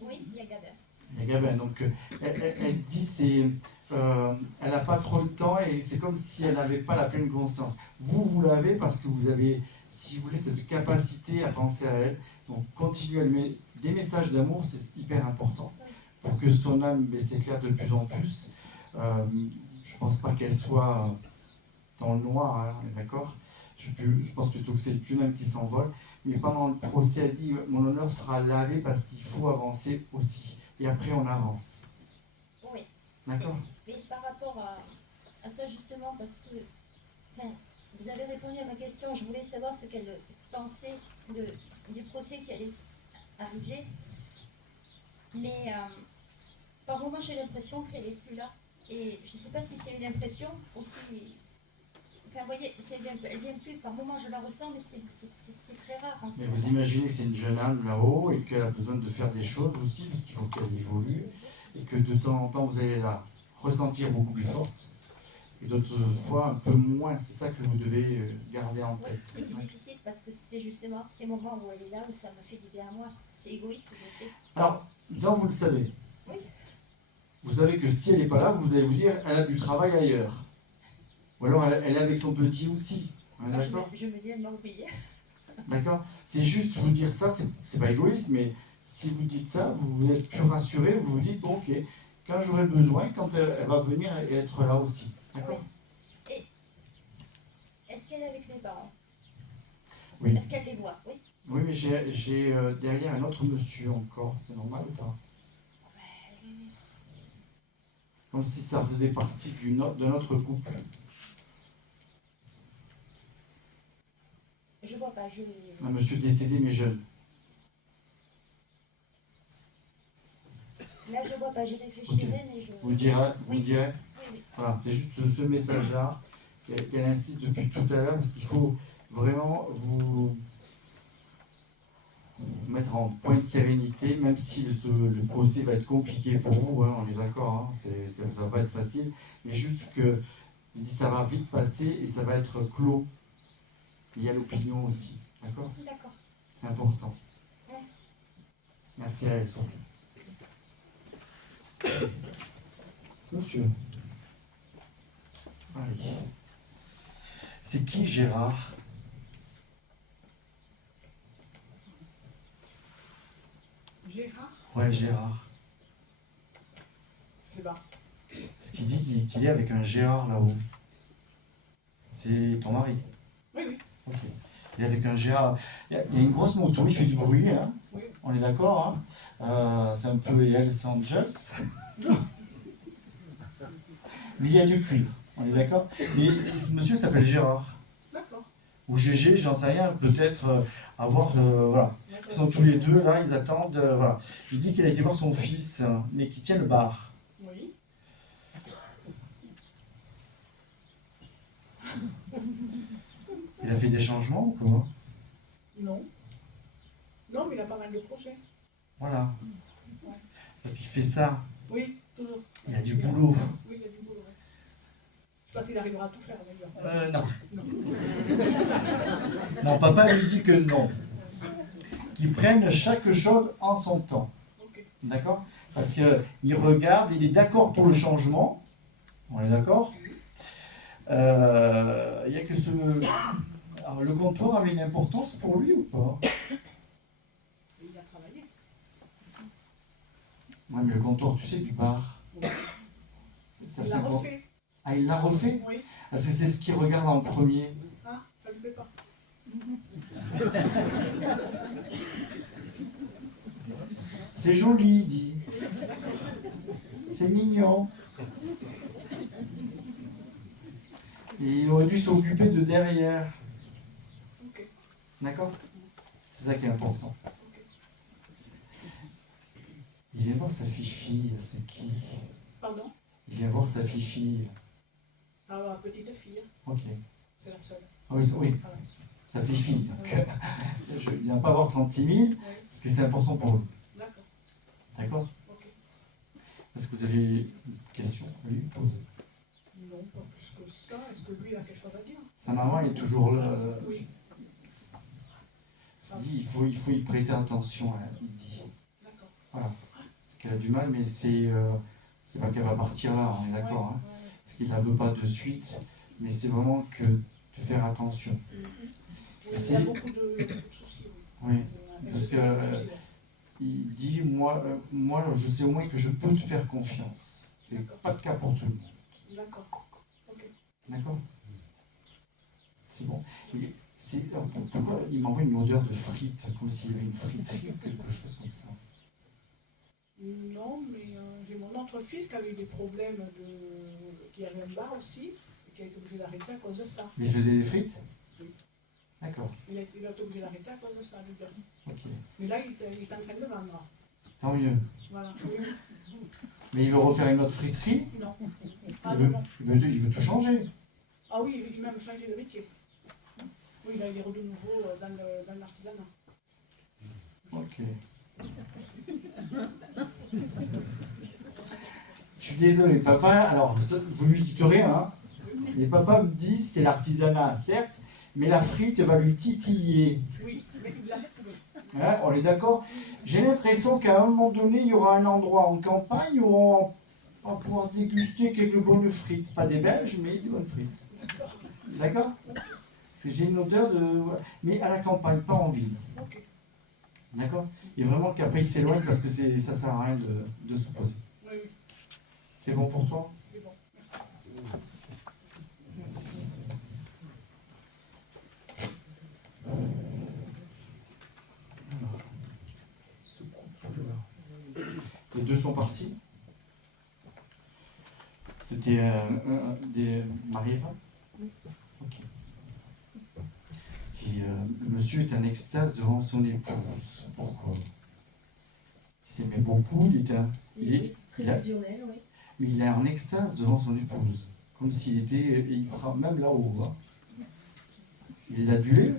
Oui, il y a Gabin. Il y a Gabin, donc elle dit elle n'a pas trop le temps et c'est comme si elle n'avait pas la pleine conscience. Vous l'avez parce que vous avez, si vous voulez, cette capacité à penser à elle. Donc continuez à lui mettre des messages d'amour, c'est hyper important pour que son âme s'éclaire de plus en plus. Je ne pense pas qu'elle soit dans le noir, hein, d'accord? Je pense plutôt que c'est une âme qui s'envole. Mais pendant le procès, elle dit mon honneur sera lavé parce qu'il faut avancer aussi. Et après, on avance. Oui. D'accord? Mais par rapport à ça, justement, parce que vous avez répondu à ma question, je voulais savoir ce qu'elle pensait du procès qui allait arriver. Mais par moment, j'ai l'impression qu'elle n'est plus là. Et je ne sais pas si c'est une impression ou si. Enfin, vous voyez, elle vient plus. Par moment, je la ressens, mais c'est très rare. Mais vous imaginez que c'est une jeune âme là-haut et qu'elle a besoin de faire des choses aussi, parce qu'il faut qu'elle évolue, et que de temps en temps, vous allez la ressentir beaucoup plus forte, et d'autres fois un peu moins. C'est ça que vous devez garder en tête. Oui, c'est difficile parce que c'est justement ces moments où elle est là où ça me fait du bien à moi. C'est égoïste, je sais. Alors, donc vous le savez. Oui. Vous savez que si elle n'est pas là, vous allez vous dire elle a du travail ailleurs. Ou alors elle est avec son petit aussi. Moi, D'accord? je me dis, elle m'a oublié. D'accord? C'est juste vous dire ça, c'est pas égoïste, mais si vous dites ça, vous êtes plus rassuré, vous vous dites bon ok, quand j'aurai besoin, quand elle va venir et être là aussi. D'accord? Et est-ce qu'elle est avec les parents? Oui. Est-ce qu'elle les voit? Oui. Oui, mais j'ai derrière un autre monsieur encore. C'est normal ou pas? Comme si ça faisait partie d'un autre couple. Je vois pas, Un monsieur décédé mais jeune. Là, je vois pas, j'y réfléchirai, mais je... Vous direz, Oui. direz. Oui, oui. Voilà, c'est juste ce message-là qu'elle insiste depuis tout à l'heure, parce qu'il faut vraiment vous mettre en point de sérénité, même si le procès va être compliqué pour vous, hein, on est d'accord, hein, ça va pas être facile, mais juste que il dit, ça va vite passer et ça va être clos. Il y a l'opinion aussi, d'accord? D'accord. C'est important. Merci. Merci à elle surtout. Monsieur. Allez. C'est qui Gérard? Gérard, Ouais, Gérard. je sais pas. Ce qu'il dit qu'il est avec un Gérard là-haut. C'est ton mari? Oui, oui. Ok. Il est avec un Gérard. Il y a une grosse moto, il fait du bruit, hein? Oui. On est d'accord, hein? C'est un peu Hells Angels. Mais il y a du cuir, on est d'accord? Et ce monsieur s'appelle Gérard. D'accord. Ou GG, j'en sais rien, peut-être avoir. Voilà. Ils sont tous les deux là, ils attendent. Voilà. Il dit qu'il a été voir son fils, mais qui tient le bar. Oui. Il a fait des changements ou quoi? Non. Non, mais il a pas mal de projets. Voilà. Parce qu'il fait ça. Oui, toujours. Il a du boulot. Oui, il y a du boulot. Ouais. Je sais pas s'il arrivera à tout faire, d'ailleurs. Non. Non. Non, papa lui dit que non. Qu'il prenne chaque chose en son temps. Ok. D'accord? Parce qu'il regarde, il est d'accord pour le changement. On est d'accord? Il y a que ce. Alors, le comptoir avait une importance pour lui ou pas? Il a travaillé. Ouais, mais le comptoir, tu sais, du bar. Il Certains l'a comptoirs- refait. Ah, il l'a refait? Oui. Parce que c'est ce qu'il regarde en premier. Ah, ça ne fait pas. C'est joli, il dit. C'est mignon. Et il aurait dû s'occuper de derrière. Ok. D'accord? C'est ça qui est important. Il vient voir sa fille, c'est qui? Pardon? Il vient voir sa fille. Ah, ma petite fille. Ok. C'est la seule. Ah oui, oui, Ah ouais. sa fille. Donc, il ne vient pas avoir 36 000 Oui. parce que c'est important pour lui. D'accord. D'accord? Ok. Est-ce que vous avez une question à lui poser? Non, pas plus que ça. Est-ce que lui il a quelque chose à dire? Sa maman est toujours là. Oui. Il dit, il faut y prêter attention, hein, il dit. D'accord. Voilà. Parce qu'elle a du mal, mais c'est pas qu'elle va partir là, on est d'accord. Hein. Ouais. Parce qu'il ne la veut pas de suite, mais c'est vraiment que de faire attention. Oui, il y C'est- a beaucoup de soucis. Oui. Oui. Parce que il dit, moi, je sais au moins que je peux te faire confiance. C'est pas le cas pour tout le monde. D'accord. Ok. D'accord? C'est bon. Pourquoi il m'envoie une odeur de frites, comme s'il y avait une friterie ou quelque chose comme ça? Non, mais j'ai mon autre fils qui avait des problèmes qui avait un bar aussi, et qui a été obligé d'arrêter à cause de ça. Mais il faisait des frites? Oui. D'accord. Il a été obligé d'arrêter à cause de ça, le gars. Ok. Mais là, il est en train de vendre. Tant mieux. Voilà. Oui. Mais il veut refaire une autre friterie? Non. Ah, Il non, veut, non. il veut tout changer. Ah oui, il veut même changer de métier. Oui, là, il est de nouveau dans l'artisanat. Ok. Je suis désolé, papa. Alors, vous lui dites rien, hein? Mais papa me dit c'est l'artisanat, certes, mais la frite va lui titiller. Oui, mais il l'a retrouvé. Hein, on est d'accord? J'ai l'impression qu'à un moment donné, il y aura un endroit en campagne où on va pouvoir déguster quelques bonnes frites. Pas des belges, mais des bonnes frites. D'accord? Parce que j'ai une odeur de. Mais à la campagne, pas en ville. Ok. D'accord? Et vraiment qu'après il s'éloigne parce que ça sert à rien de se poser. Oui, oui. C'est bon pour toi? C'est bon. Les deux sont partis. C'était des Marie-Eva? Ok. Parce que le monsieur est en extase devant son épouse. Pourquoi? Il s'aimait beaucoup, Oui, très fusionnel, oui. mais il est en extase devant son épouse. Comme s'il était, il prend même là-haut. Hein. Il l'adulait.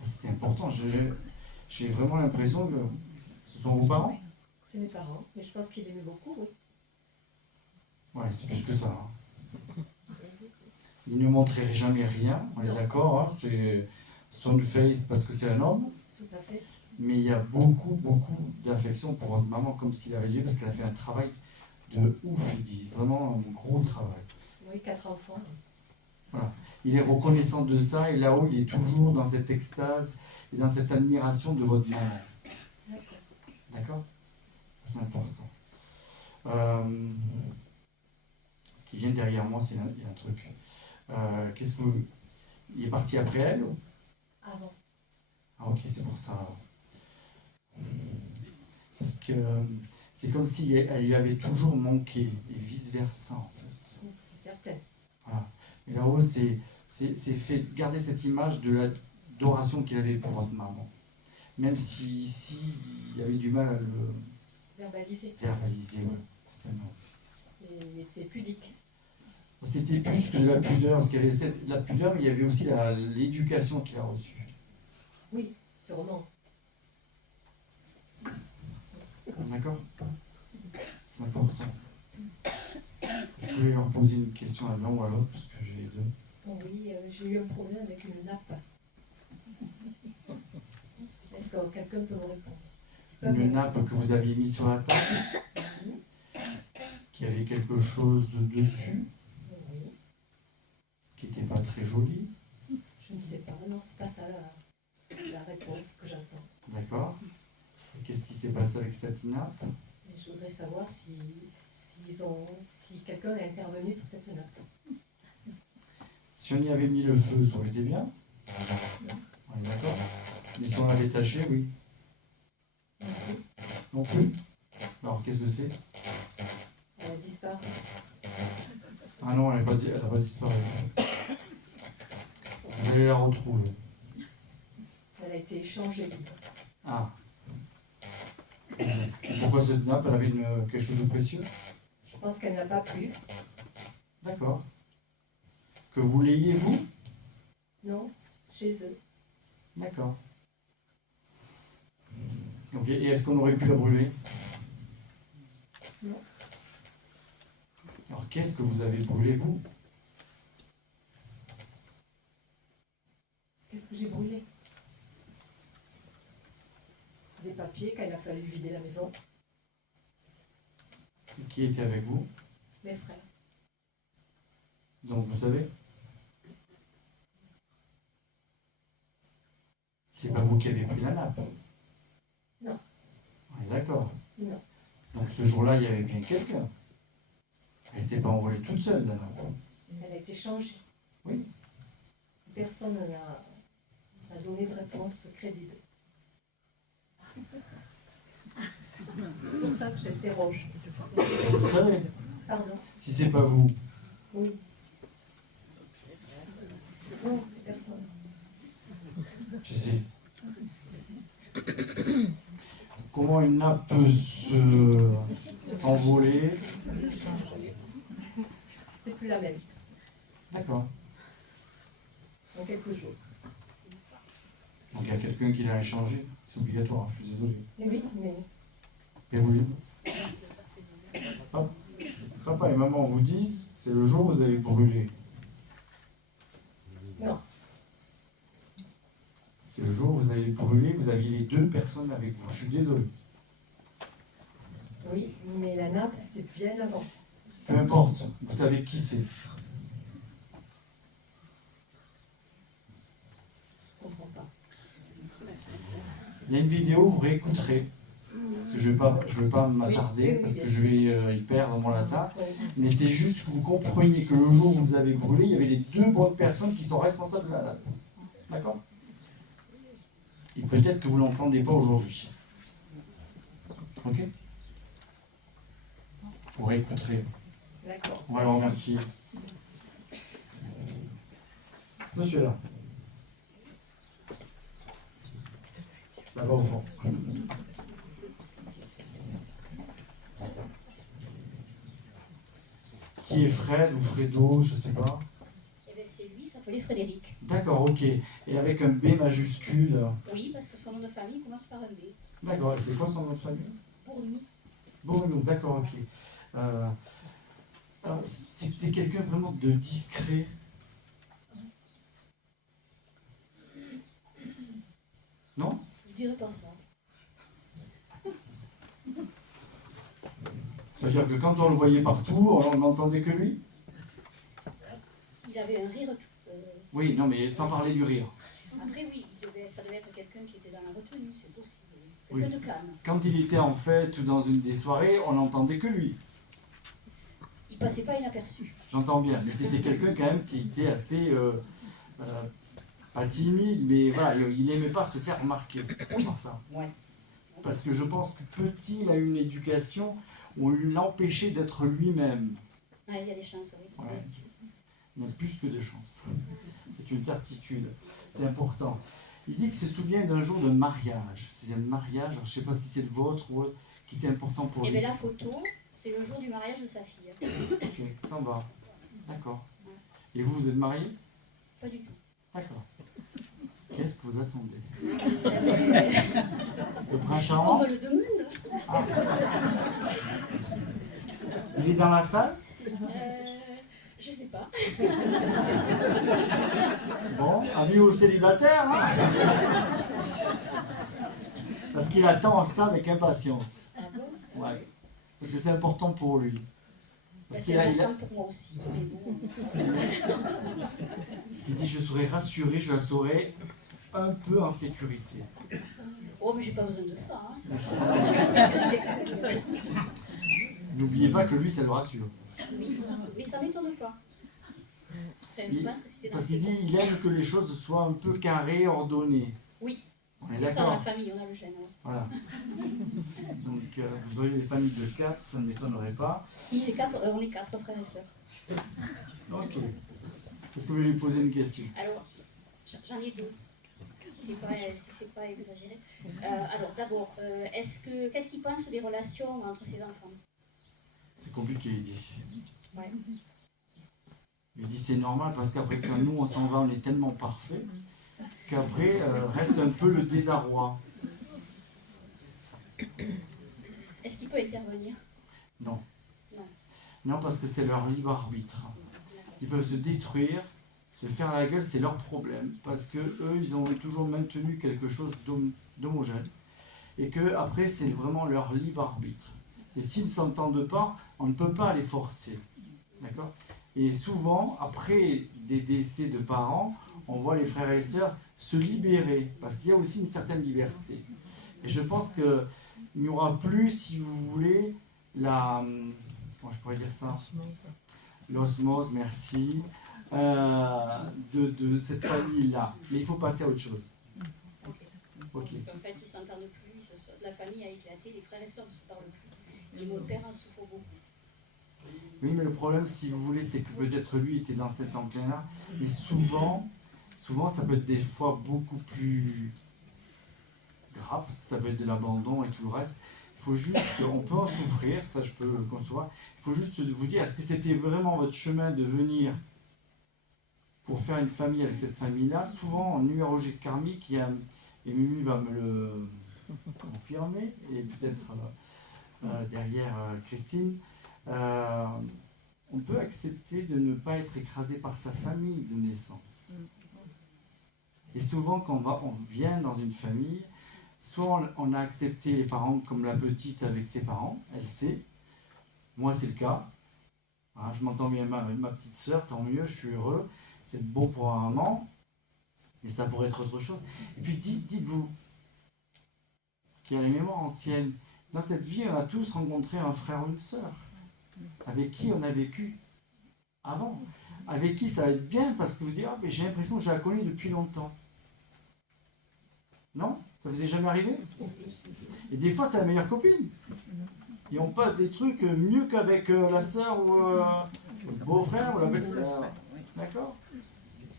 C'était important. J'ai vraiment l'impression que ce sont vos parents. C'est mes parents, mais je pense qu'il aimait beaucoup, oui. Ouais, c'est plus que ça. Hein. Il ne montrait jamais rien, on est d'accord. Hein, c'est stone face parce que c'est un homme. Tout à fait. Mais il y a beaucoup, beaucoup d'affection pour votre maman, comme s'il avait lieu, parce qu'elle a fait un travail de ouf, il dit. Vraiment un gros travail. Oui, 4 enfants. Voilà. Il est reconnaissant de ça, et là-haut, il est toujours dans cette extase et dans cette admiration de votre maman. D'accord. D'accord? C'est important. Ce qui vient derrière moi, il y a un truc. Qu'est-ce que vous... Il est parti après elle ou... Avant. Ah ok, c'est pour ça. Parce que c'est comme si elle lui avait toujours manqué, et vice-versa en fait. C'est certain. Voilà. Et là-haut, c'est fait garder cette image de l'adoration qu'il avait pour votre maman. Même si ici, il avait du mal à le verbaliser. Ouais. Mais c'est pudique. C'était plus que de la pudeur, parce qu'il y avait la pudeur, mais il y avait aussi l'éducation qu'il a reçue. Oui, sûrement. D'accord? C'est important. Est-ce que vous voulez leur poser une question à l'un ou à l'autre, parce que j'ai les deux? Oui, j'ai eu un problème avec une nappe. Est-ce que quelqu'un peut me répondre? Une nappe que vous aviez mise sur la table, qui avait quelque chose dessus, Oui. qui n'était pas très joli. Je ne sais pas. Non, c'est pas ça la réponse que j'attends. D'accord. Et qu'est-ce qui s'est passé avec cette nappe? Et je voudrais savoir si quelqu'un a intervenu sur cette nappe. Si on y avait mis le feu, ça aurait été bien. On est d'accord. Mais si on l'avait taché, oui. Non plus. Alors qu'est-ce que c'est? Elle a disparu. Ah non, elle n'a pas disparu. Vous allez la retrouver. Elle a été échangée. Ah. Et pourquoi cette nappe, elle avait quelque chose de précieux? Je pense qu'elle n'a pas plu. D'accord. Que vous l'ayez, vous? Non, chez eux. D'accord. Ok, et est-ce qu'on aurait pu la brûler? Non. Alors qu'est-ce que vous avez brûlé, vous? Qu'est-ce que j'ai brûlé? Des papiers quand il a fallu vider la maison. Et qui était avec vous? Mes frères. Donc vous savez? C'est pas vous qui avez pris la nappe? Non. On est d'accord. Non. Donc ce jour-là, il y avait bien quelqu'un. Elle s'est pas envolée toute seule, la nappe. Elle a été changée. Oui. Personne n'a donné de réponse crédible. C'est pour ça que j'interroge. Vous savez? Pardon? Si c'est pas vous, Oui. Non, personne. je sais. Comment une nappe peut s'envoler? C'est plus la même. D'accord. Dans quelques jours. Donc il y a quelqu'un qui l'a échangé. C'est obligatoire, je suis désolé. Et oui, mais Et vous, papa et maman vous disent, c'est le jour où vous avez brûlé. non. C'est le jour où vous avez brûlé, vous aviez les deux personnes avec vous. Je suis désolé. Oui, mais la nappe, c'était bien avant. Peu importe, vous savez qui c'est. Je comprends pas. Il y a une vidéo, vous réécouterez. parce que je vais pas m'attarder, oui, parce bien que sûr. je vais y perdre mon latin, mais c'est juste que vous compreniez que le jour où vous avez brûlé, il y avait les deux bonnes personnes qui sont responsables de la lave. D'accord? Et peut-être que vous ne l'entendez pas aujourd'hui. Ok? Vous réécouterez. D'accord. On va le remercier. Monsieur là. Ça va au fond. Qui est Fred ou Fredo, je sais pas. Eh bien, c'est lui, il s'appelait Frédéric. D'accord, ok. Et avec un B majuscule. Oui, parce que son nom de famille commence par un B. D'accord, et c'est quoi son nom de famille? Pour lui. Bourgnon, d'accord, ok. Alors, c'était quelqu'un vraiment de discret. Non? Je dirais pas ça. C'est-à-dire que quand on le voyait partout, on n'entendait que lui? Il avait un rire. Oui, non, mais sans parler du rire. Après, oui, ça devait être quelqu'un qui était dans la retenue, c'est possible. Oui. Quelqu'un de calme. Quand il était en fête ou dans une des soirées, on n'entendait que lui. Il passait pas inaperçu. J'entends bien, mais c'était quelqu'un quand même qui était assez, pas timide, mais voilà, il n'aimait pas se faire remarquer par ça. Ouais. Parce que je pense que petit, il a eu une éducation où on l'empêchait d'être lui-même. Ah, il y a des chances, oui. Ouais. Il y a plus que de chance. C'est une certitude. C'est important. Il dit qu'il se souvient d'un jour de mariage. C'est un mariage, alors je ne sais pas si c'est le vôtre ou autre, qui était important pour Et lui. bien la photo, c'est le jour du mariage de sa fille. Ok, ça va. D'accord. Et vous, vous êtes marié? Pas du tout. D'accord. Qu'est-ce que vous attendez? Le prince On charmant? me le demande. Ah. Il est dans la salle? Je sais pas. Bon, avis aux célibataires, hein? Parce qu'il attend ça avec impatience. Ah bon? Ouais. Parce que c'est important pour lui. Parce qu'il C'est a, important pour moi aussi. Mais bon. ce qu'il dit, je serai rassuré, je la saurai un peu en sécurité. Oh, mais j'ai pas besoin de ça. Hein. N'oubliez pas que lui, ça le rassure. Oui, mais ça m'étonne pas. Enfin, je pense que c'était dans Parce qu'il ses- dit, il aime que les choses soient un peu carrées, ordonnées. Oui. On est C'est ça, d'accord? la famille, on a le gène. Ouais. Voilà. Donc, vous auriez des familles de 4, ça ne m'étonnerait pas. On est 4 frères et sœurs. Ok. Est-ce que vous voulez lui poser une question? Alors, j'en ai deux. Si c'est pas exagéré. Alors, d'abord, qu'est-ce qu'il pense des relations entre ses enfants? C'est compliqué, il dit. Ouais. Il dit c'est normal parce qu'après quand nous on s'en va, on est tellement parfait qu'après reste un peu le désarroi. Est-ce qu'il peut intervenir? Non. Non. Non, parce que c'est leur libre arbitre. Ils peuvent se détruire, se faire la gueule, c'est leur problème. Parce que eux, ils ont toujours maintenu quelque chose d'homogène. Et que après, c'est vraiment leur libre arbitre. C'est s'ils ne s'entendent pas, on ne peut pas les forcer. D'accord? Et souvent, après des décès de parents, on voit les frères et sœurs se libérer. Parce qu'il y a aussi une certaine liberté. Et je pense qu'il n'y aura plus, si vous voulez, comment je pourrais dire ça? L'osmose, merci, de cette famille-là. Mais il faut passer à autre chose. Ok. En fait, ils s'entendent plus, la famille a éclaté, les frères et sœurs ne se parlent plus. Et mon père en souffre beaucoup. Oui, mais le problème, si vous voulez, c'est que peut-être lui était dans cet enclin-là. Mais souvent, ça peut être des fois beaucoup plus grave, parce que ça peut être de l'abandon et tout le reste. Il faut juste, on peut en souffrir, ça je peux le concevoir. Il faut juste vous dire, est-ce que c'était vraiment votre chemin de venir pour faire une famille avec cette famille-là? Souvent, en numérologie karmique, et Mimi va me le confirmer, et peut-être derrière Christine, on peut accepter de ne pas être écrasé par sa famille de naissance. Et souvent, quand on vient dans une famille, soit on a accepté les parents comme la petite avec ses parents, elle sait. Moi, c'est le cas. Voilà, je m'entends bien avec ma petite sœur, tant mieux, je suis heureux. C'est bon pour un maman, mais ça pourrait être autre chose. Et puis dites-vous qu'il y a les mémoires anciennes Dans cette vie, on a tous rencontré un frère ou une sœur avec qui on a vécu avant, avec qui ça va être bien parce que vous dites ah, mais j'ai l'impression que je la connais depuis longtemps. Non? Ça vous est jamais arrivé? Et des fois, c'est la meilleure copine. Et on passe des trucs mieux qu'avec la sœur ou le beau-frère ou la belle-sœur. D'accord?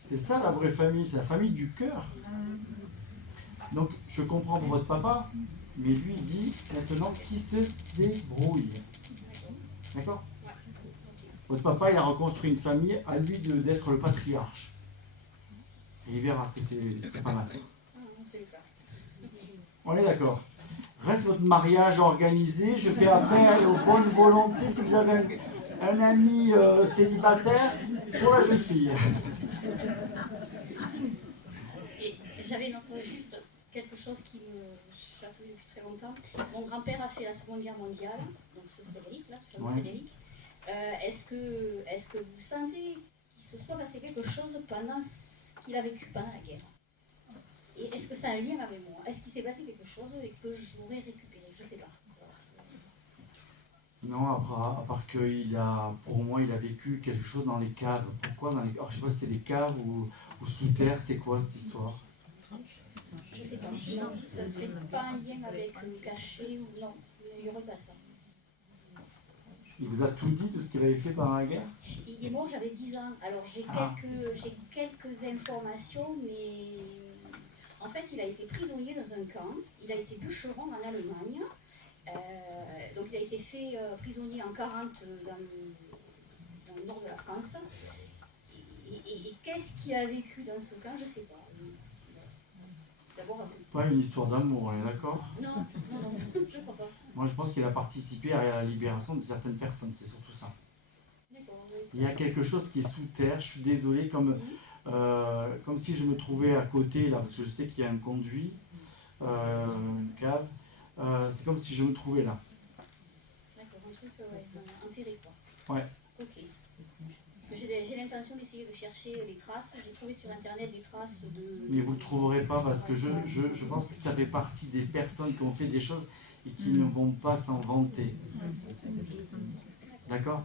C'est ça la vraie famille, c'est la famille du cœur. Donc, je comprends pour votre papa, mais lui, il dit maintenant qui se débrouille. D'accord? Votre papa, il a reconstruit une famille, à lui d'être le patriarche. Et il verra que c'est pas mal. On est d'accord. Reste votre mariage organisé. Je fais appel aux bonnes volontés. Si vous avez un ami célibataire, pour la jeune fille. Et j'avais juste quelque chose qui me chatouille depuis très longtemps. Mon grand-père a fait la Seconde Guerre mondiale, donc ce Frédéric, là, ce fameux Frédéric. Est-ce que vous sentez qu'il se soit passé quelque chose pendant ce qu'il a vécu pendant la guerre? Et est-ce que ça a un lien avec moi? Est-ce qu'il s'est passé quelque chose et que je voudrais récupérer? Je ne sais pas. Non, à part qu'il a, pour moi, il a vécu quelque chose dans les caves. Pourquoi dans les caves? Je ne sais pas si c'est des caves ou sous terre, c'est quoi cette histoire? Je ne sais pas. Non, ça ne serait pas un lien avec le cachet ou non. Il n'y aurait pas ça. Il vous a tout dit de ce qu'il avait fait pendant la guerre? Il est mort, j'avais 10 ans. Alors j'ai quelques informations, mais en fait il a été prisonnier dans un camp. Il a été bûcheron en Allemagne. Donc il a été fait prisonnier en 40 dans le nord de la France. Et qu'est-ce qu'il a vécu dans ce camp? Je ne sais pas. Pas une histoire d'amour, on est d'accord? Non, je ne crois pas. Moi, je pense qu'il a participé à la libération de certaines personnes, c'est surtout ça. Il y a quelque chose qui est sous terre, je suis désolé, comme si je me trouvais à côté, là, parce que je sais qu'il y a un conduit, une cave, c'est comme si je me trouvais là. D'accord, un truc enterré, quoi. Ouais. Ok. Parce que j'ai l'intention d'essayer de chercher les traces. J'ai trouvé sur internet des traces de. Mais vous ne le trouverez pas parce que je pense que ça fait partie des personnes qui ont fait des choses et qui ne vont pas s'en vanter. D'accord?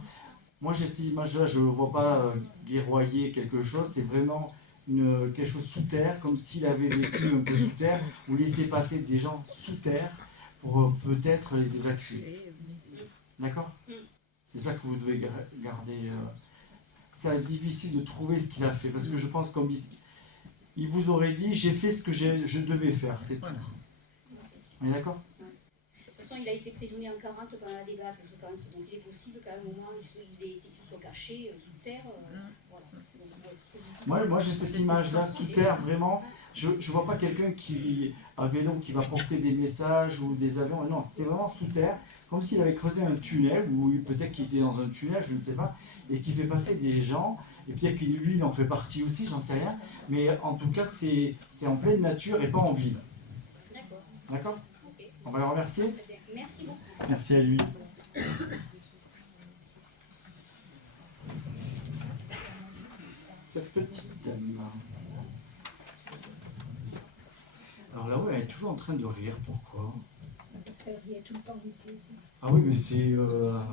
Moi, j'ai cette image-là, je ne vois pas guerroyer quelque chose, c'est vraiment quelque chose sous terre, comme s'il avait vécu un peu sous terre, ou laisser passer des gens sous terre pour peut-être les évacuer. D'accord? C'est ça que vous devez garder. Ça va être difficile de trouver ce qu'il a fait, parce que je pense comme il vous aurait dit, j'ai fait ce que je devais faire, c'est tout. On est d'accord? De toute façon, il a été prisonnier en 40 pendant la dégâts, je pense. Donc il est possible qu'à un moment, il se soit caché sous terre. Voilà. Moi j'ai cette image-là, sous terre, vraiment. Je ne vois pas quelqu'un qui, à vélo, qui va porter des messages ou des avions. Non, c'est vraiment sous terre, comme s'il avait creusé un tunnel, ou peut-être qu'il était dans un tunnel, je ne sais pas, et qui fait passer des gens, et peut-être que lui, il en fait partie aussi, j'en sais rien. Mais en tout cas, c'est en pleine nature et pas en ville. D'accord. D'accord? On va le remercier. Merci beaucoup. Merci à lui. Cette petite dame. Alors là-haut, elle est toujours en train de rire. Pourquoi? Parce qu'elle riait tout le temps ici aussi. Ah oui, mais c'est... Non,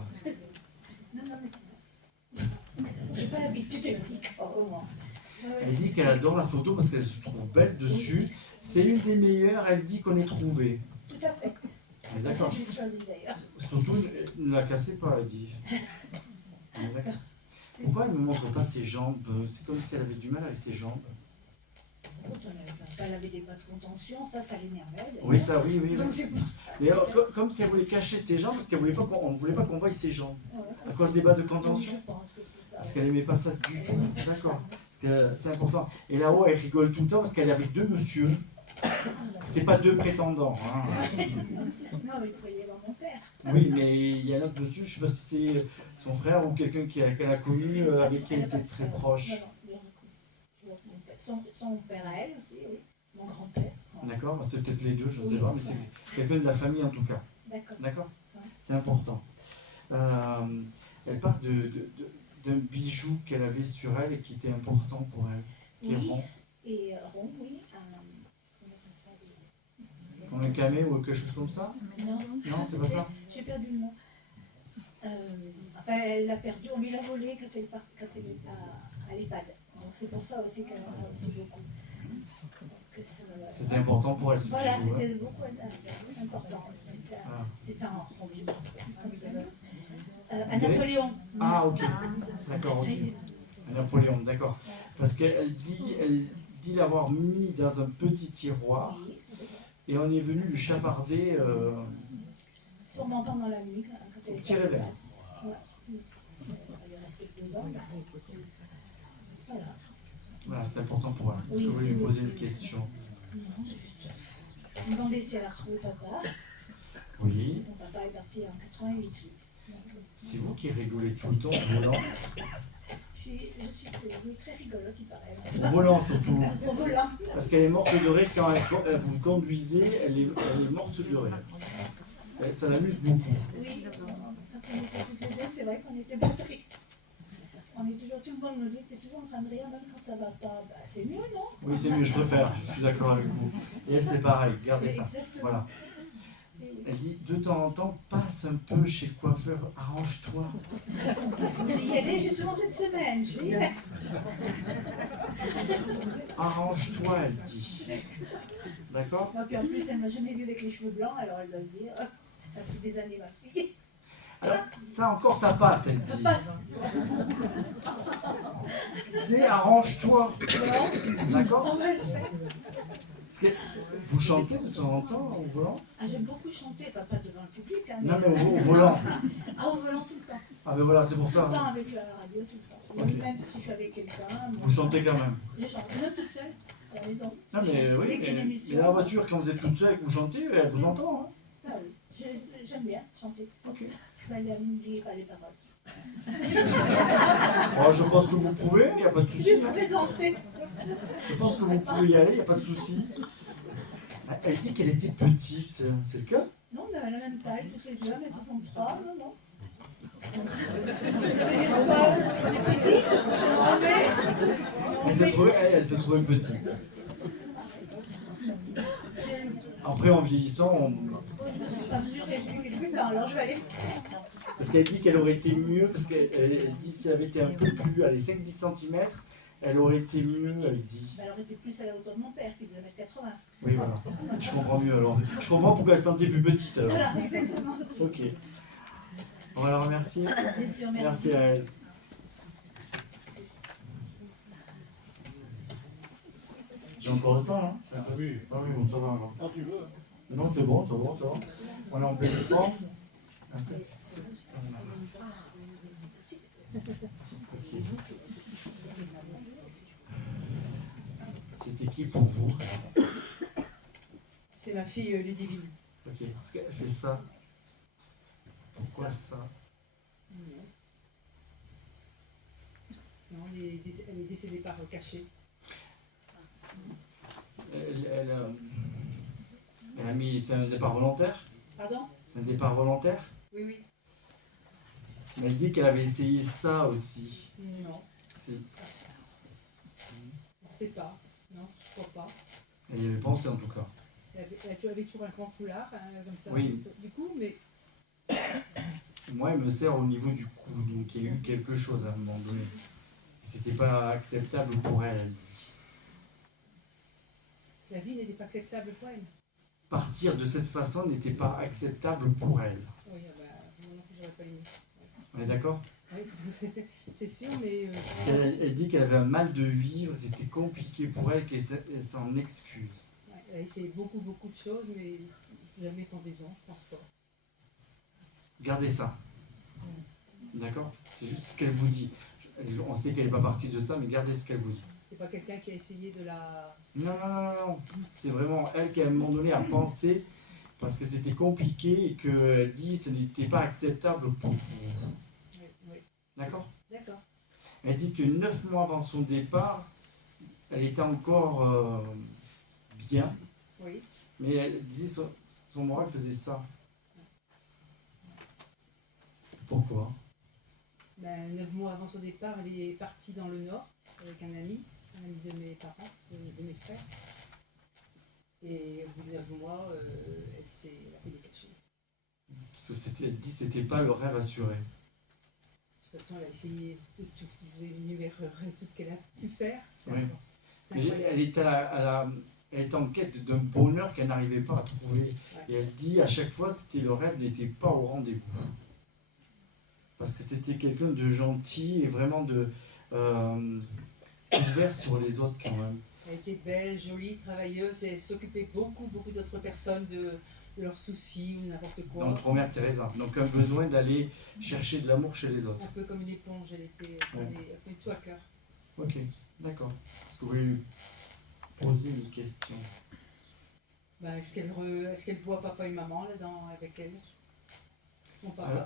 mais c'est... J'ai pas l'habitude de comment. Elle dit qu'elle adore la photo parce qu'elle se trouve belle dessus. C'est l'une des meilleures, elle dit, qu'on ait trouvées. Tout à fait. D'accord. J'ai choisi d'ailleurs. Surtout, ne la cassez pas, elle dit. D'accord. Pourquoi elle ne me montre pas ses jambes? C'est comme si elle avait du mal avec ses jambes. Elle avait des pas de contention, ça l'énervait. Oui, ça, oui, oui. Donc c'est pour ça. Mais comme si elle voulait cacher ses jambes, parce qu'elle ne voulait pas qu'on voie ses jambes. À cause des bas de contention. Parce qu'elle n'aimait pas ça du tout. D'accord. Parce que c'est important. Et là-haut, elle rigole tout le temps parce qu'elle est avec deux messieurs. C'est pas deux prétendants. Hein. Non, mais il faut y avoir mon père. Oui, mais il y a un autre monsieur, je ne sais pas si c'est son frère ou quelqu'un qu'elle a connu, avec qui elle était très proche. Son père à elle aussi, oui. Mon grand-père. D'accord, c'est peut-être les deux, je ne sais pas, mais c'est quelqu'un de la famille en tout cas. D'accord. C'est important. Elle parle d'un bijou qu'elle avait sur elle et qui était important pour elle, qui est rond. Et rond, oui. Comment Un camé ou quelque chose comme ça? Non, Non, c'est pas ça? j'ai perdu le nom. Enfin, elle l'a perdu, on lui l'a volé quand elle était à l'EHPAD. Donc c'est pour ça aussi qu'elle en a aussi beaucoup. C'était important pour elle, ce Voilà, bijou, hein. c'était beaucoup important. C'était un Napoléon. Ah, ok. D'accord, ok. Un Napoléon, d'accord. Parce qu'elle dit l'avoir mis dans un petit tiroir et on est venu le chaparder. Sûrement pendant la nuit, quand elle était Petit réveil. Ouais. Elle est restée 2 ans. Voilà. Voilà, c'est important pour elle. Est-ce que vous voulez me poser une question? Ils m'ont laissé à retrouver papa. Oui. Mon papa est parti en 88. C'est vous qui rigolez tout le temps en volant? Je suis très rigolote, il paraît. Au volant surtout. Au volant. Parce qu'elle est morte de rire quand vous conduisez, elle est morte de rire. Ça l'amuse beaucoup. Oui, quand on était toutes les deux, c'est vrai qu'on était pas tristes. On est toujours, tout le monde nous dit que tu es toujours en train de rire, même quand ça va pas. Bah, c'est mieux, non? Oui, c'est mieux, je préfère. Je suis d'accord avec vous. Et elle, c'est pareil. Gardez ça. Exactement. Voilà. Elle dit, de temps en temps, passe un peu chez le coiffeur, arrange-toi. Je vais y aller justement cette semaine. Je vais y aller. Arrange-toi, elle dit. D'accord? Puis en plus, elle m'a jamais vue avec les cheveux blancs, alors elle doit se dire, ça fait des années ma fille. Alors, ça encore, ça passe, elle Ça dit. passe. C'est arrange-toi. D'accord? On va le faire. Parce que vous chantez de temps en temps au volant? Ah, j'aime beaucoup chanter, enfin pas devant le public. Hein, Non, mais au volant. Ah, au volant tout le temps. Ah, ben voilà, c'est pour Tout ça. le temps avec la radio, tout le temps. Ok. Même si je suis avec quelqu'un. Vous chantez quand même. Je chante même toute seule, à la maison. Non, mais oui, Dès qu'il y a une mais émission. dans la voiture, quand vous êtes toute seule et que vous chantez, elle vous entend. Hein. Ah oui, j'aime bien chanter. Ok. Je vais aller n'oublier pas les paroles. Bon, je pense que vous pouvez, il n'y a pas de souci. Je Hein. plaisantais. Je pense que vous pouvez y aller, il n'y a pas de souci. Elle dit qu'elle était petite, c'est le cas? Non, on a la même taille, toutes les deux, mais 63, non, non. Elle s'est trouvée petite. Après, en vieillissant, Ça mesure plus temps, alors je vais aller. parce qu'elle dit qu'elle aurait été mieux, parce qu'elle dit si elle avait été un peu plus, allez, 5-10 cm, elle aurait été mieux, elle dit. Elle aurait été plus à la hauteur de mon père, qui faisait 1m80. Oui, voilà. Je comprends mieux alors. Je comprends pourquoi elle se sentait plus petite alors. Voilà, exactement. Ok. On va la remercier. Bien sûr, merci. Merci à elle. J'ai encore le temps, hein? Ah oui. Ah oui, bon, ça va alors. Quand tu veux. Non, c'est bon, ça va, ça va. On est en plein temps. Merci. Ok. C'était qui pour vous? C'est ma fille Ludivine. Ok. Est-ce qu'elle fait ça? Pourquoi ça? Non, elle est décédée par cachet. Elle a mis. C'est un départ volontaire? Pardon? C'est un départ volontaire? Oui, oui. Mais elle dit qu'elle avait essayé ça aussi. Non, Si. je ne sais pas. Non, je crois pas. Elle y avait pensé en tout cas. Tu avais toujours un grand foulard, hein, comme ça, Oui. du coup, mais Moi, elle me sert au niveau du cou, donc il y a eu quelque chose à un moment donné. C'était pas acceptable pour elle, elle dit. la vie n'était pas acceptable pour elle. Partir de cette façon n'était pas acceptable pour elle. Oui, ah bah, moi non plus, j'aurais pas aimé. On est d'accord? Oui, c'est sûr, mais... Parce qu'elle dit qu'elle avait un mal de vivre, c'était compliqué pour elle, qu'elle s'en excuse. ouais, elle a essayé beaucoup de choses, mais jamais pendaison, je pense pas. Gardez ça. D'accord? C'est juste ce qu'elle vous dit. On sait qu'elle n'est pas partie de ça, mais gardez ce qu'elle vous dit. C'est pas quelqu'un qui a essayé de la... Non, non, non, non. C'est vraiment elle qui, à un moment donné, a pensé, parce que c'était compliqué, et qu'elle dit que ce n'était pas acceptable pour vous. Oui, oui. D'accord? D'accord. Elle dit que 9 mois avant son départ, elle était encore bien, Oui. mais elle disait son moral faisait ça. Pourquoi? Ben, 9 mois avant son départ, elle est partie dans le Nord avec un ami de mes parents, de mes frères. Et au bout de 9 mois, elle a fait des cachets. Parce que elle dit que c'était pas le rêve assuré. De toute façon, elle a essayé de tout, vous énumérer tout ce qu'elle a pu faire. C'est Oui. incroyable. Elle est elle est en quête d'un bonheur qu'elle n'arrivait pas à trouver. Ouais. Et elle dit à chaque fois, le rêve n'était pas au rendez-vous. Parce que c'était quelqu'un de gentil et vraiment ouvert sur les autres quand même. Elle était belle, jolie, travailleuse, et elle s'occupait beaucoup d'autres personnes de leurs soucis ou n'importe quoi. Notre mère Teresa. Donc un besoin d'aller chercher de l'amour chez les autres. Un peu comme une éponge, elle prenait tout à cœur. Ok, d'accord. Est-ce que vous voulez lui poser une question? Ben, est-ce qu'elle voit papa et maman là-dedans avec elle? Mon papa,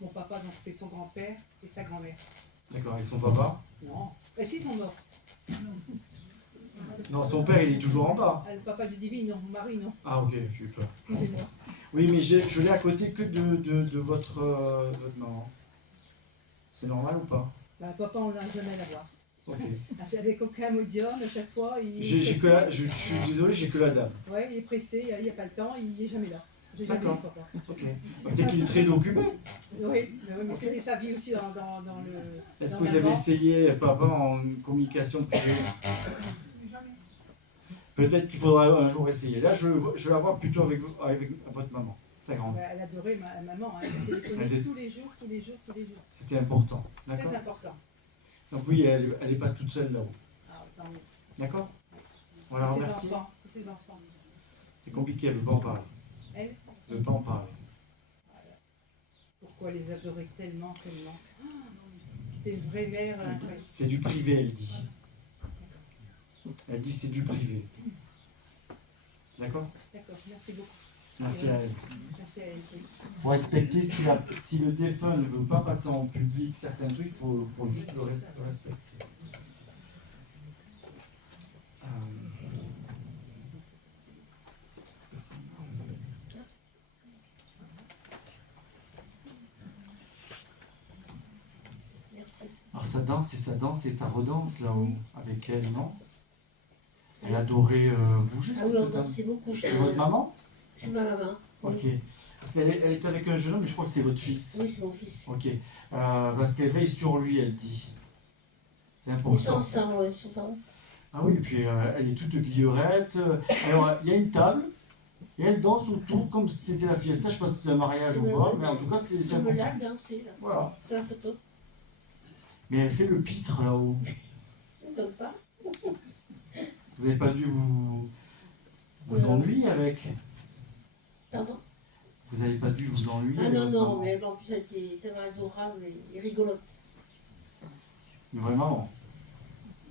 mon papa, donc c'est son grand-père et sa grand-mère. D'accord, et son papa? Non, ben si, ils sont morts. Non, son père il est toujours en bas. Ah, le papa du divin, non, mon mari, non. Ah ok, j'ai eu peur. Excusez-moi. Oui, mais je l'ai à côté que de votre maman. C'est normal ou pas? Ben, papa, on n'a jamais à la voir. Ok. Avec aucun modium, à chaque fois, il est Je suis désolé, j'ai que la dame. Ouais, il est pressé, il n'y a pas le temps, il n'est jamais là. J'ai jamais vu D'accord. papa. Ok. Peut-être qu'il est très occupé. Oui, mais c'était sa vie aussi dans le... Est-ce dans que vous avez l'avant. essayé papa en communication privée? Peut-être qu'il faudra un jour essayer. Là, je vais la voir plutôt avec votre maman, sa grand-mère. Ouais, elle adorait maman, hein. Elle téléphonait tous les jours. C'était important. Très D'accord. important. Donc oui, elle n'est pas toute seule là-haut. Ah, tant mieux. D'accord. On la remercie. Ses enfants. C'est compliqué, elle ne veut pas en parler. Elle, Elle ne veut pas en parler. pourquoi les adorer tellement. C'était une vraie mère. Ouais. C'est du privé, elle dit. Elle dit c'est du privé. D'accord. D'accord, merci beaucoup. Merci à elle. Merci à elle. Il faut respecter, si le défunt ne veut pas passer en public certains trucs, il faut juste le respecter. Alors ça danse et ça redanse là-haut avec elle, non? Elle adorait bouger. Ah oui, on dansait beaucoup. C'est votre maman? C'est ma maman. Ok. Parce qu'elle est avec un jeune homme, mais je crois que c'est votre fils. Oui, c'est mon fils. Ok. Parce qu'elle veille sur lui, elle dit. C'est Ils sont important. ensemble, ouais, ils sont pas. Ah oui, et puis elle est toute guillerette. Alors, il y a une table, et elle danse autour comme si c'était la fiesta. Je sais pas si c'est un mariage ou pas, mais en tout cas, c'est Je me important. l'a dansé, là. Voilà. C'est la photo. Mais elle fait le pitre là-haut. Ça ne donne pas. Vous n'avez pas dû vous ennuyer avec? Pardon? Vous n'avez pas dû vous ennuyer? Ah non, avec non, maman? mais bon, en plus, elle était tellement adorable et rigolote. Une vraie maman.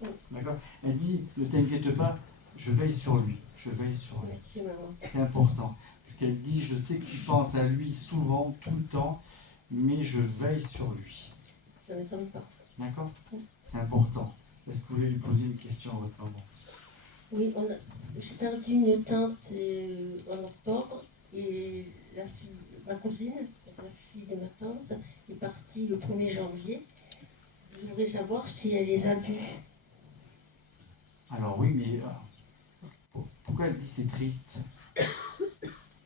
Oui. D'accord. Elle dit, ne t'inquiète pas, je veille sur lui. Je veille sur lui. Merci, maman. C'est important. Parce qu'elle dit, je sais que tu penses à lui souvent, tout le temps, mais je veille sur lui. Ça ne m'étonne pas. D'accord. C'est important. Est-ce que vous voulez lui poser une question à votre maman? Oui, j'ai perdu une tante en octobre et ma cousine, la fille de ma tante, est partie le 1er janvier. Je voudrais savoir si elle les a vus. Alors oui, mais pourquoi elle dit c'est triste?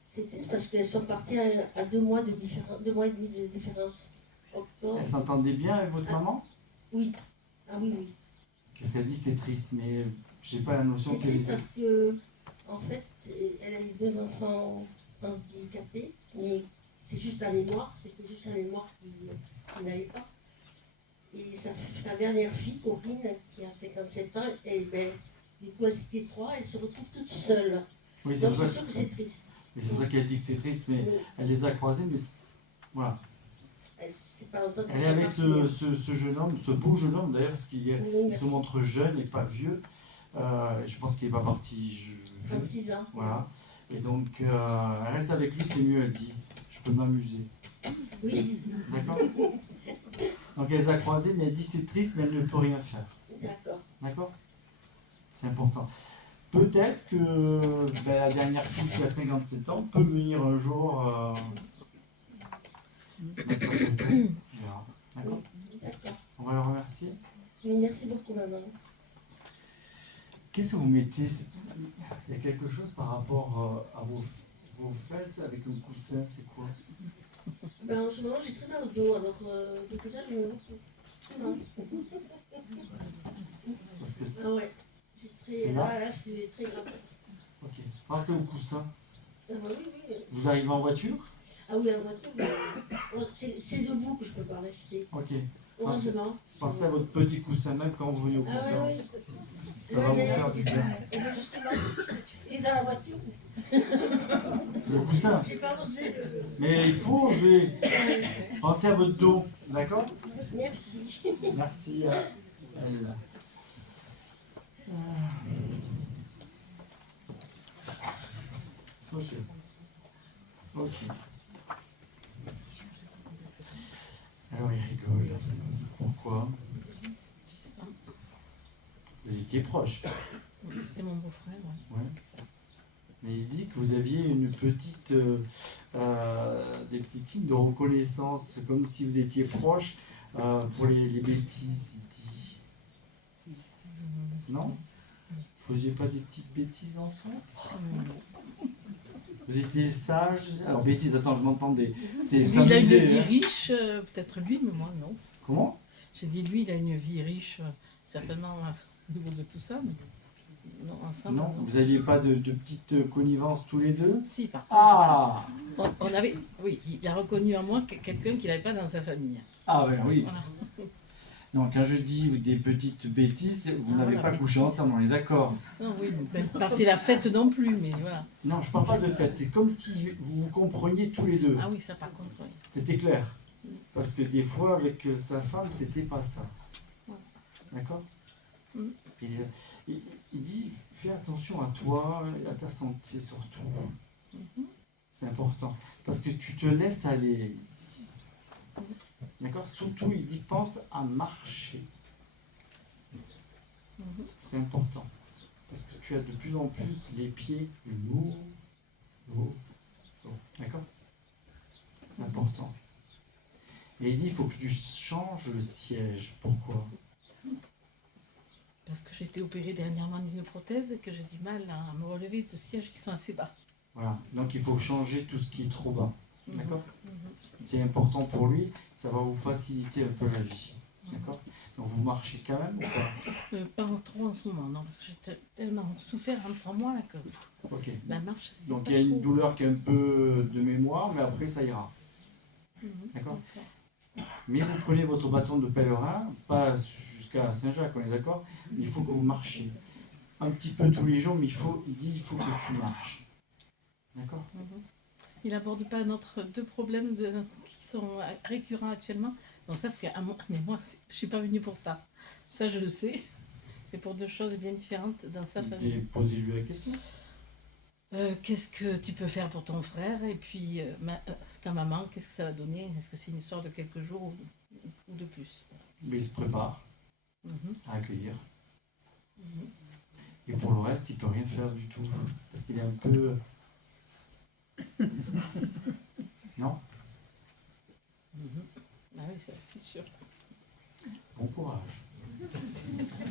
C'est parce qu'elles sont parties à 2 mois de différence, 2 mois et demi de différence. Octobre. Elle s'entendait bien avec votre maman? Oui. Ah oui, oui. Parce qu'elle dit c'est triste, mais j'ai pas la notion C'est qu'elle triste parce que, en fait, elle a eu 2 enfants handicapés, mais c'est juste la mémoire, c'était juste la mémoire qui n'allait pas. Et sa dernière fille, Corinne, qui a 57 ans, elle, du coup, elle était 3, elle se retrouve toute seule. Oui, Donc c'est sûr que c'est triste. Mais c'est vrai qu'elle dit que c'est triste, mais elle les a croisés, mais voilà. C'est pas longtemps Elle est avec ce jeune homme, ce beau jeune homme d'ailleurs, parce qu'il se montre jeune et pas vieux. Je pense qu'il n'est pas parti. 36 ans. Voilà. Et donc, elle reste avec lui, c'est mieux, elle dit. Je peux m'amuser. Oui. D'accord. Donc, elle les a croisés, mais elle dit c'est triste, mais elle ne peut rien faire. D'accord. D'accord. C'est important. Peut-être que la dernière fille qui a 57 ans peut venir un jour. D'accord. D'accord. On va le remercier. Oui, merci beaucoup, maman. Qu'est-ce que vous mettez? Il y a quelque chose par rapport à vos fesses avec le coussin, c'est quoi? Ben, en ce moment, j'ai très mal au dos, alors du coup, ça, je me beaucoup. Parce que Ah ouais, c'est là, c'est très grave. Ok. Pensez au coussin. Ah bah oui, oui. Vous arrivez en voiture? Ah oui, en voiture, c'est debout que je ne peux pas rester. Ok. Heureusement. Pensez à votre petit coussin, même quand vous venez au Ah coussin. oui, oui. Ça va vous faire du bien. Et bien justement, il est dans la voiture. Le coussin. J'ai pas osé le... Mais il faut oser. Pensez à votre dos, d'accord? Merci. Merci à elle. Ok. Alors il rigole. Pourquoi? Je sais pas. Vous étiez proche. C'était mon beau-frère, ouais. Ouais. Mais il dit que vous aviez une petite, des petits signes de reconnaissance, comme si vous étiez proche pour les bêtises, il dit. Non? Vous faisiez pas des petites bêtises ensemble? Vous étiez sage? Alors bêtises, attends, je m'entendais. Lui, il a une vie riche, peut-être lui, mais moi non. Comment? J'ai dit lui, il a une vie riche, certainement au niveau de tout ça, mais non, ensemble. Non, vous n'aviez pas de petite connivence tous les deux? Si, par contre. Ah! On avait, oui, il a reconnu en moi quelqu'un qu'il n'avait pas dans sa famille. Ah ben oui. Voilà. Non, quand je dis des petites bêtises, vous n'avez voilà, pas couché ensemble, on est d'accord? Non, oui, pas fait la fête non plus, mais voilà. Non, je parle pas de fête, c'est comme si vous vous compreniez tous les deux. Ah oui, ça par contre, oui. C'était clair. Parce que des fois, avec sa femme, c'était pas ça. D'accord? Et, il dit, fais attention à toi, à ta santé surtout. C'est important. Parce que tu te laisses aller. D'accord? Surtout, il dit, pense à marcher. C'est important. Parce que tu as de plus en plus les pieds lourds. D'accord? C'est important. Et il dit, il faut que tu changes le siège. Pourquoi? Parce que j'ai été opérée dernièrement d'une prothèse et que j'ai du mal à me relever de sièges qui sont assez bas. Voilà. Donc il faut changer tout ce qui est trop bas. D'accord? Mhm. C'est important pour lui, ça va vous faciliter un peu la vie. D'accord? Donc vous marchez quand même ou pas? Pas trop en ce moment, non, parce que j'ai tellement souffert en 3 mois là, que Ok. la marche, c'était Donc pas il y a une trop. douleur qui est un peu de mémoire, mais après ça ira. D'accord? Mais vous prenez votre bâton de pèlerin, pas jusqu'à Saint-Jacques, on est d'accord? Il faut que vous marchiez. Un petit peu tous les jours, mais il dit il faut que tu marches. D'accord? Il n'aborde pas deux problèmes qui sont récurrents actuellement. Donc ça, c'est à moi. Mais moi, je ne suis pas venue pour ça. Ça, je le sais. C'est pour 2 choses bien différentes dans sa famille. Posez-lui la question. Qu'est-ce que tu peux faire pour ton frère? Et puis, ta maman, qu'est-ce que ça va donner? Est-ce que c'est une histoire de quelques jours ou de plus? Mais il se prépare à accueillir. Et pour le reste, il ne peut rien faire du tout. Parce qu'il est un peu... Non? Ah oui, ça, c'est sûr. Bon courage.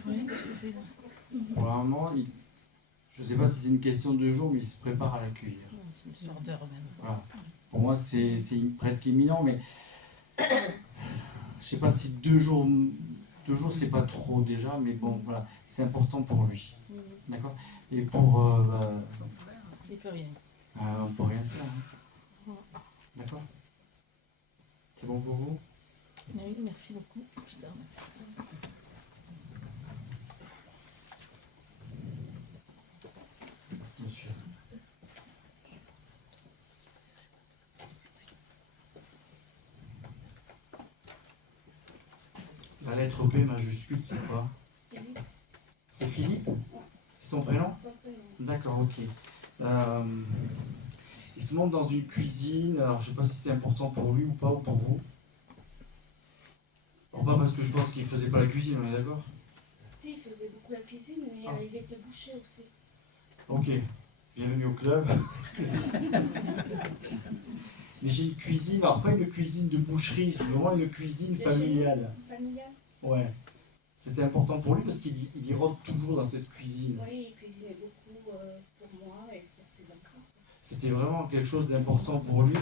Oui, je sais. Pour le moment, je ne sais pas si c'est une question de jours, mais il se prépare à l'accueillir. C'est une histoire d'heure même. Voilà. Pour moi, c'est presque imminent, mais je ne sais pas si 2 jours, c'est pas trop déjà, mais bon, voilà, c'est important pour lui. D'accord? Et pour... il peut rien. On ne peut rien faire. Hein. D'accord? C'est bon pour vous? Oui, merci beaucoup. Je te remercie. Monsieur. La lettre P majuscule, c'est quoi? C'est Philippe? C'est son prénom? D'accord, ok. Il se monte dans une cuisine, alors je sais pas si c'est important pour lui ou pas, ou pour vous. Bon, pas parce que je pense qu'il faisait pas la cuisine, on est d'accord? Si, il faisait beaucoup la cuisine, mais il était boucher aussi. Ok, bienvenue au club. Mais j'ai une cuisine, alors pas une cuisine de boucherie, c'est vraiment une cuisine familiale. Familiale? Ouais. C'était important pour lui parce qu'il y rôde toujours dans cette cuisine. Oui, il cuisinait beaucoup pour c'était vraiment quelque chose d'important pour lui.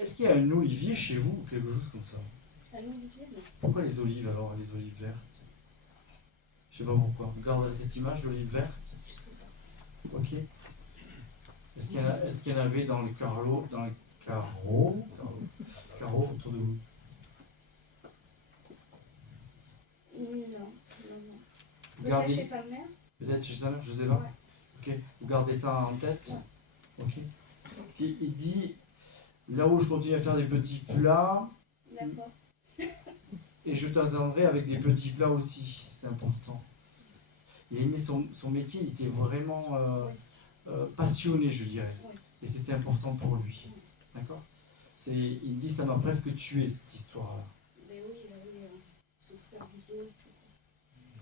Est-ce qu'il y a un olivier chez vous ou quelque chose comme ça? Un olivier, non. Pourquoi les olives alors, les olives vertes? Je sais pas pourquoi. Regarde cette image d'olive verte. Je sais pas. Ok. Est-ce qu'il y en avait dans les carreaux, carreaux autour de vous? Non. Gardez- Peut-être chez sa mère. Peut-être chez sa mère, je sais pas. Ouais. Ok. Vous gardez ça en tête. Ouais. Ok. Il dit, là où je continue à faire des petits plats, D'accord. et je t'attendrai avec des petits plats aussi. C'est important. Il aimait son métier, il était vraiment passionné, je dirais. Ouais. Et c'était important pour lui. D'accord? Il me dit, ça m'a presque tué cette histoire-là. Mais oui, il avait souffert du dos et tout.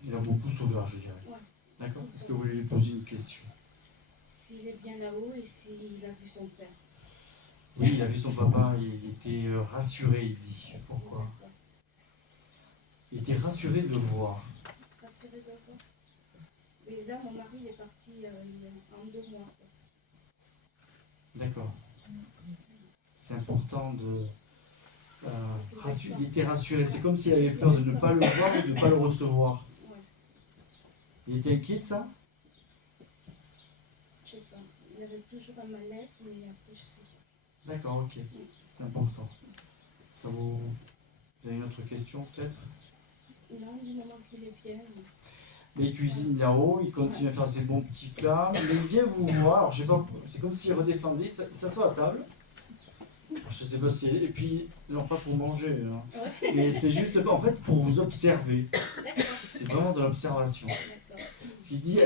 Il a beaucoup souffert, je dirais. Ouais. D'accord? Est-ce que vous voulez lui poser une question? S'il est bien là-haut et s'il a vu son père. Oui, il a vu son papa, il était rassuré, il dit. Pourquoi? Il était rassuré de le voir. Rassuré de quoi? Mais là, mon mari est parti en 2 mois. D'accord. C'est important de... il était rassuré. C'est comme s'il avait peur de ne pas le voir ou de ne pas le recevoir. Ouais. Il était inquiet de ça? Je sais pas. Il avait toujours un mal-être, mais après, je sais pas. D'accord, ok. C'est important. Ça vous... Vous avez une autre question peut-être? Non, du moment qu'il est bien. Mais il cuisine là-haut, il continue à faire ses bons petits plats, mais il vient vous voir, alors je sais pas, c'est comme s'il redescendait, il s'assoit à table. Alors, je sais pas si... Et puis, non pas pour manger, hein. Ouais. Mais c'est juste en fait pour vous observer. D'accord. C'est vraiment de l'observation. D'accord. S'il dit,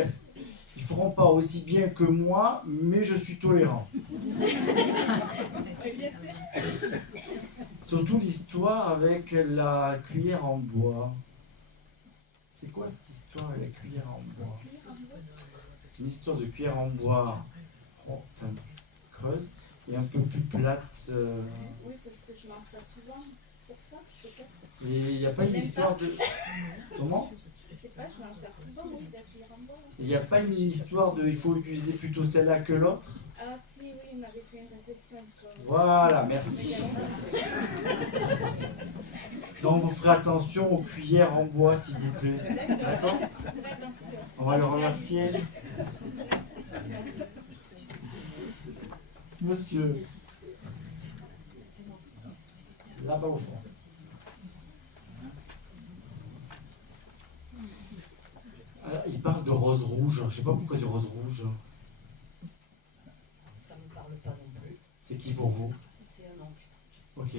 ils feront pas aussi bien que moi, mais je suis tolérant. Surtout l'histoire avec la cuillère en bois. C'est quoi cette histoire avec la cuillère en bois? Une histoire de cuillère en bois, enfin, creuse, et un peu plus plate. Oui, parce que je m'en sers souvent pour ça, peut-être. Et il n'y a pas une histoire de... Comment? Je sais pas, je m'en sers souvent, oui, de la cuillère en bois. Il n'y a pas une histoire de il faut utiliser plutôt celle-là que l'autre? Ah si, oui, il m'avait fait une réflexion. Voilà, merci. Donc vous ferez attention aux cuillères en bois, s'il vous plaît. D'accord? On va le remercier. Monsieur. Là-bas au fond. Alors, il parle de rose rouge. Je ne sais pas pourquoi de rose rouge. Ça ne me parle pas non plus. C'est qui pour vous? C'est un oncle. Ok.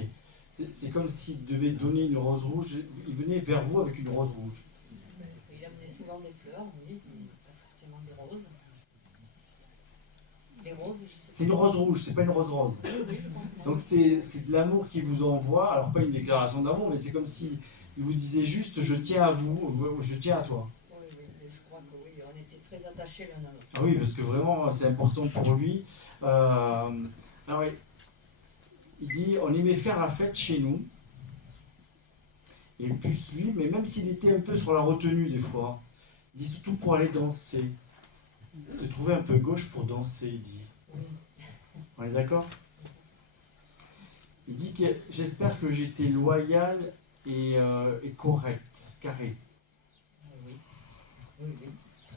C'est comme s'il devait donner une rose rouge. Il venait vers vous avec une rose rouge. Il amenait souvent des fleurs, oui, mais pas forcément des roses. Les roses, je sais pas. C'est une rose rouge, c'est pas une rose rose. Donc c'est de l'amour qui vous envoie. Alors pas une déclaration d'amour, mais c'est comme si il vous disait juste je tiens à vous, je tiens à toi. Oui, je crois que oui, on était très attachés l'un à l'autre. Ah oui, parce que vraiment c'est important pour lui. Alors, il dit on aimait faire la fête chez nous. Et plus lui, mais même s'il était un peu sur la retenue des fois, il dit surtout pour aller danser. Il s'est trouvé un peu gauche pour danser, il dit. On est d'accord? Il dit que j'espère que j'étais loyal et correct, carré. Oui.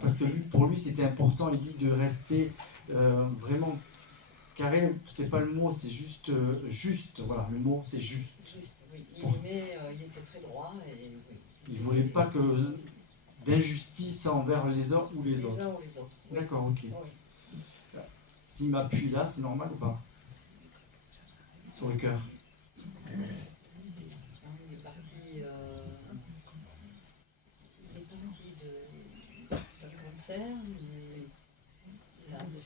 Parce que pour lui c'était important, il dit de rester vraiment carré, c'est pas le mot, c'est juste, voilà, le mot c'est juste. Juste, oui. Il était très droit et oui. Il voulait pas que d'injustice envers les uns ou les autres. Les uns ou les autres. Oui. D'accord, ok. Oui. S'il m'appuie là, c'est normal ou pas? Sur le cœur. Il est parti de concert, mais là, je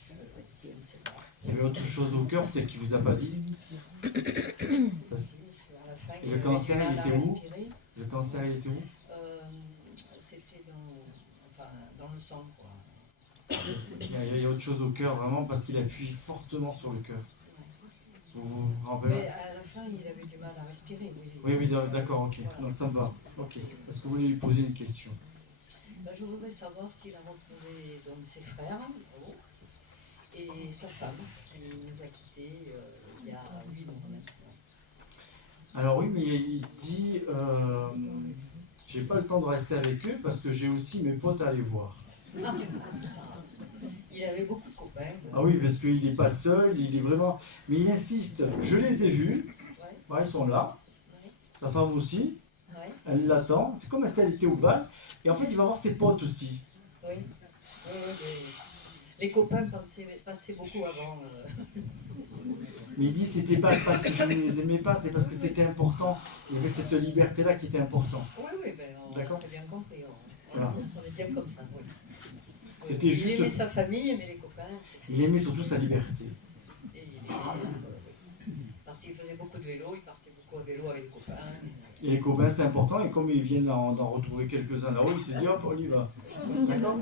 sais pas. Il y avait autre chose au cœur, peut-être qu'il vous a pas dit. Et le cancer, il était où? Le cancer, il était où? C'était dans le sang, quoi. Il y a autre chose au cœur, vraiment, parce qu'il appuie fortement sur le cœur. Vous vous rappelez? Mais à la fin, il avait du mal à respirer. Oui, d'accord, ok. Voilà. Donc ça me va. Ok. Est-ce que vous voulez lui poser une question? Je voudrais savoir s'il a retrouvé donc, ses frères, Et sa femme, elle nous a quittés il y a 8 mois maintenant. Alors oui, mais il dit, j'ai pas le temps de rester avec eux parce que j'ai aussi mes potes à aller voir. Il avait beaucoup de copains. Ah oui, parce qu'il n'est pas seul, il est vraiment... Mais il insiste, je les ai vus, Ouais, ouais, ils sont là, ouais, sa femme aussi, ouais, elle l'attend, c'est comme si elle était au bal, et en fait il va voir ses potes aussi. oui. Les copains passaient beaucoup avant. Mais il dit c'était pas parce que je ne les aimais pas, c'est parce que c'était important, il y avait cette liberté-là qui était importante. Oui, ben, on D'accord. a bien compris. Voilà. On est bien comme ça, oui. C'était Il juste... aimait sa famille, il aimait les copains. Il aimait surtout sa liberté. Et il faisait beaucoup de vélo, il partait beaucoup à vélo avec les copains. Et les copains c'est important, et comme ils viennent d'en retrouver quelques-uns là-haut, il se dit hop, on y va. D'accord.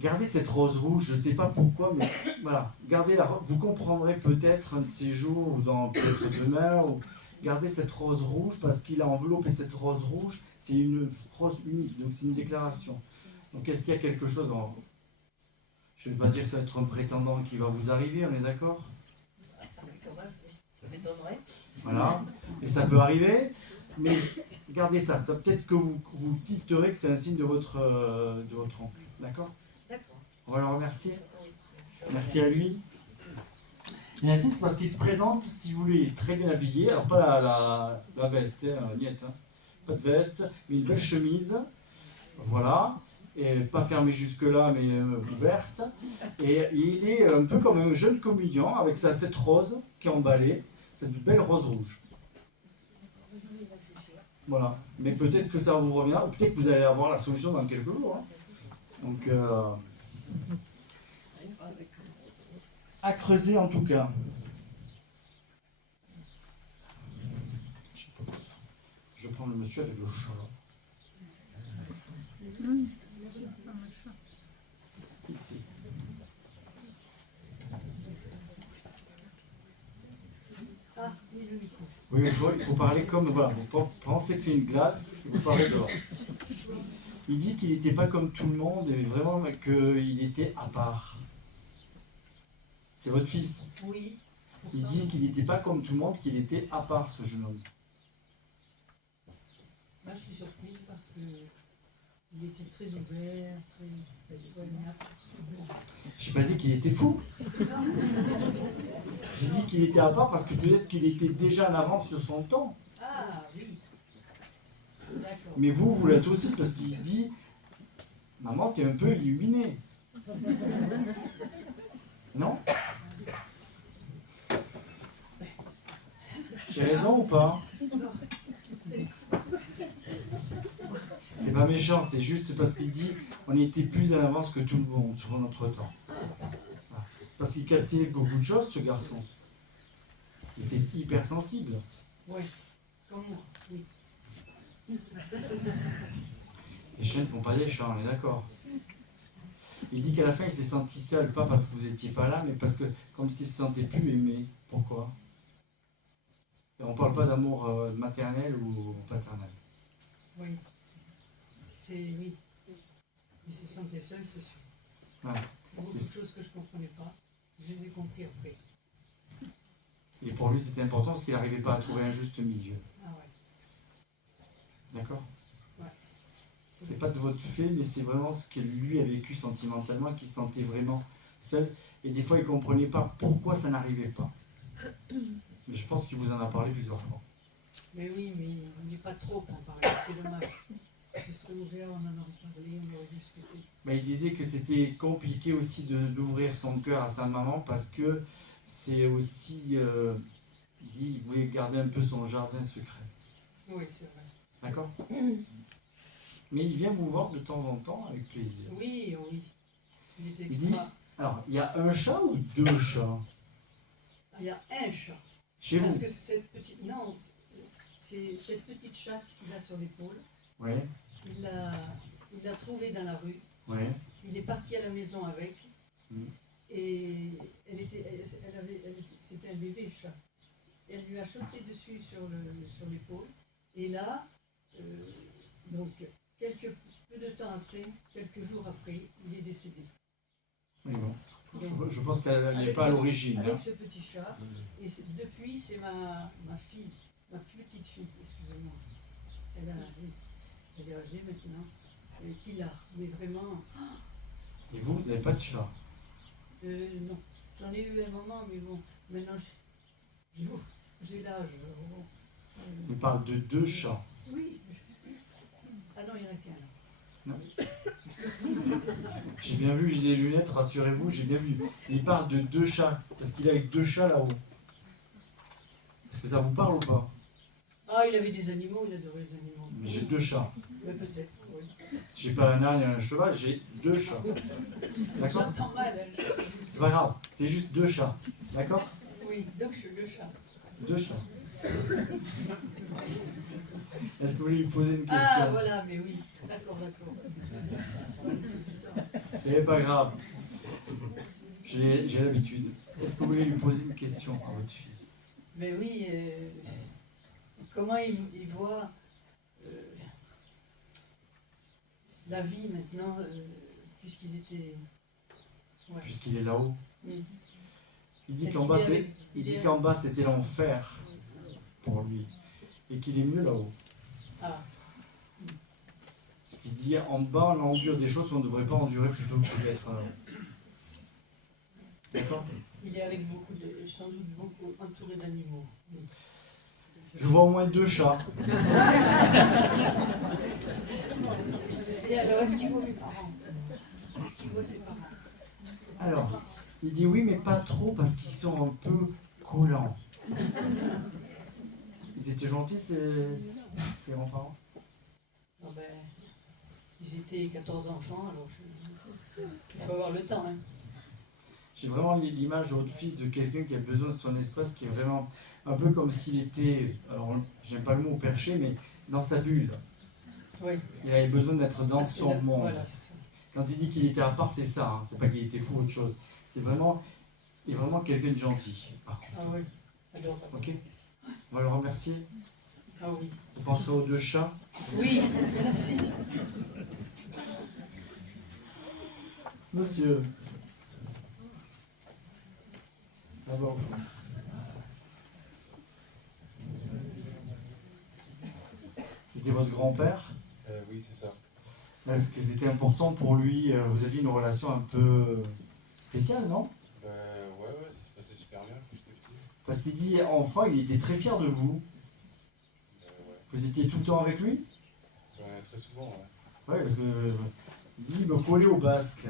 Gardez cette rose rouge, je ne sais pas pourquoi, mais voilà, gardez la rose. Vous comprendrez peut-être un de ces jours, ou dans peut-être demain, ou gardez cette rose rouge parce qu'il a enveloppé cette rose rouge, c'est une rose unique, donc c'est une déclaration. Donc est-ce qu'il y a quelque chose en... Je ne vais pas dire que ça va être un prétendant qui va vous arriver, on est d'accord? Ça m'étonnerait. Voilà, et ça peut arriver, mais gardez ça, ça peut-être que vous dicterez que c'est un signe de votre oncle, d'accord? D'accord. On va le remercier. Merci à lui. Il insiste parce qu'il se présente, si vous voulez, très bien habillé. Alors pas la veste, niette, hein. Pas de veste, mais une belle chemise. Voilà. Et pas fermée jusque-là, mais ouverte. Et il est un peu comme un jeune communiant avec cette rose qui est emballée, cette belle rose rouge. Voilà. Mais peut-être que ça vous revient, ou peut-être que vous allez avoir la solution dans quelques jours. Hein. Donc, à creuser en tout cas. Je prends le monsieur avec le chat. Ici. Ah, oui, le micro. Oui, mais il faut parler comme... Voilà, vous pensez que c'est une glace, vous parlez dehors. Il dit qu'il n'était pas comme tout le monde, et vraiment qu'il était à part. C'est votre fils. Oui. Il dit qu'il n'était pas comme tout le monde, qu'il était à part, ce jeune homme. Moi, je suis surprise parce que il était très ouvert, très joignable. Je n'ai pas dit qu'il était fou. J'ai dit qu'il était à part parce que peut-être qu'il était déjà en avance sur son temps. Ah, oui. D'accord. Mais vous l'êtes aussi parce qu'il dit « Maman, t'es un peu illuminée. » Non? J'ai raison ou pas? C'est pas méchant, c'est juste parce qu'il dit on était plus à l'avance que tout le monde sur notre temps. Voilà. Parce qu'il captait beaucoup de choses, ce garçon. Il était hypersensible. Oui, comme moi, oui. Les chiens ne font pas des chats, on est d'accord. Il dit qu'à la fin il s'est senti seul, pas parce que vous n'étiez pas là, mais parce que comme s'il se sentait plus aimé. Pourquoi? Et on ne parle pas d'amour maternel ou paternel. Oui. Oui. Il se sentait seul, c'est sûr. Ouais. Beaucoup de choses que je ne comprenais pas, je les ai compris après. Et pour lui c'était important parce qu'il n'arrivait pas à trouver un juste milieu. Ah ouais. D'accord? Ouais. C'est pas de votre fait, mais c'est vraiment ce que lui a vécu sentimentalement, qu'il se sentait vraiment seul. Et des fois il ne comprenait pas pourquoi ça n'arrivait pas. Mais je pense qu'il vous en a parlé plusieurs fois. Mais oui, mais il n'est pas trop pour en parler, c'est dommage. Il serait ouvert, on en aurait parlé, on aurait discuté. Mais il disait que c'était compliqué aussi d'ouvrir son cœur à sa maman parce que c'est aussi... il dit qu'il voulait garder un peu son jardin secret. Oui, c'est vrai. D'accord? Mais il vient vous voir de temps en temps avec plaisir. Oui, oui. Il est Il dit, extra. alors, il y a un chat ou deux chats? Il y a un chat. Chez Parce vous? que cette petite... Non, c'est cette petite chatte qu'il a sur l'épaule. Ouais. Il l'a trouvée dans la rue. Ouais. Il est parti à la maison avec. Et c'était un bébé, le chat. Et elle lui a sauté dessus sur l'épaule. Et là, donc, peu de temps après, quelques jours après, il est décédé. Oui, bon. Je pense qu'elle n'est Avec pas à le- l'origine. Avec Hein. ce petit chat. Et depuis, c'est ma fille, ma petite fille, excusez-moi. Elle est âgée maintenant. Qui l'a. Mais vraiment, Et vous n'avez pas de chat. non. J'en ai eu un moment, mais bon, maintenant j'ai l'âge. On parle de 2 chats. Oui. Ah non, il n'y en a qu'un là. J'ai bien vu, j'ai des lunettes, rassurez-vous, j'ai bien vu. Il parle de 2 chats, parce qu'il est avec 2 chats là-haut. Est-ce que ça vous parle ou pas? Ah, il avait des animaux, il adorait les animaux. Mais j'ai 2 chats. Mais peut-être, oui. J'ai pas un âne et un cheval, j'ai 2 chats. D'accord? J'entends mal. C'est pas grave, c'est juste 2 chats. D'accord? Oui, donc je suis le chat. 2 chats. Est-ce que vous voulez lui poser une question? Ah, voilà, mais oui. D'accord. C'est pas grave. J'ai l'habitude. Est-ce que vous voulez lui poser une question à votre fils? Mais oui, comment il voit la vie maintenant, puisqu'il était... Ouais. Puisqu'il est là-haut. Oui. Il dit Est-ce qu'en qu'il bas, est avec- il il dit est- qu'en bas c'était l'enfer pour lui. Et qu'il est mieux là-haut. Ah, Ce qui dit en bas on endure des choses qu'on ne devrait pas endurer plutôt que d'être. D'accord? il est avec sans doute beaucoup entouré d'animaux. Oui. Je vois au moins 2 chats. Et alors, est-ce qu'il voit mes parents? Est-ce qu'il voit ses parents? Alors, il dit oui, mais pas trop parce qu'ils sont un peu collants. Ils étaient gentils, ces grands-parents? Ah ben, ils étaient 14 enfants, alors il faut avoir le temps. Hein. J'ai vraiment l'image de votre fils de quelqu'un qui a besoin de son espace, qui est vraiment un peu comme s'il était, alors j'aime pas le mot perché, mais dans sa bulle. Oui. Il avait besoin d'être dans son monde. Voilà, c'est ça. Quand il dit qu'il était à part, c'est ça, hein. C'est pas qu'il était fou ou autre chose. C'est vraiment, il est vraiment quelqu'un de gentil. par contre. Ah oui, adorable. Ok? On va le remercier. Ah oui. Vous penserez aux 2 chats? Oui, merci. Monsieur. D'abord, vous. C'était votre grand-père? Oui, c'est ça. Est-ce que c'était important pour lui? Vous aviez une relation un peu spéciale, non? Ouais, ça se passait super bien quand j'étais petit. Parce qu'il dit, enfant, il était très fier de vous. Ouais. Vous étiez tout le temps avec lui? Très souvent, ouais. Oui, parce que il dit, il me collait au basque.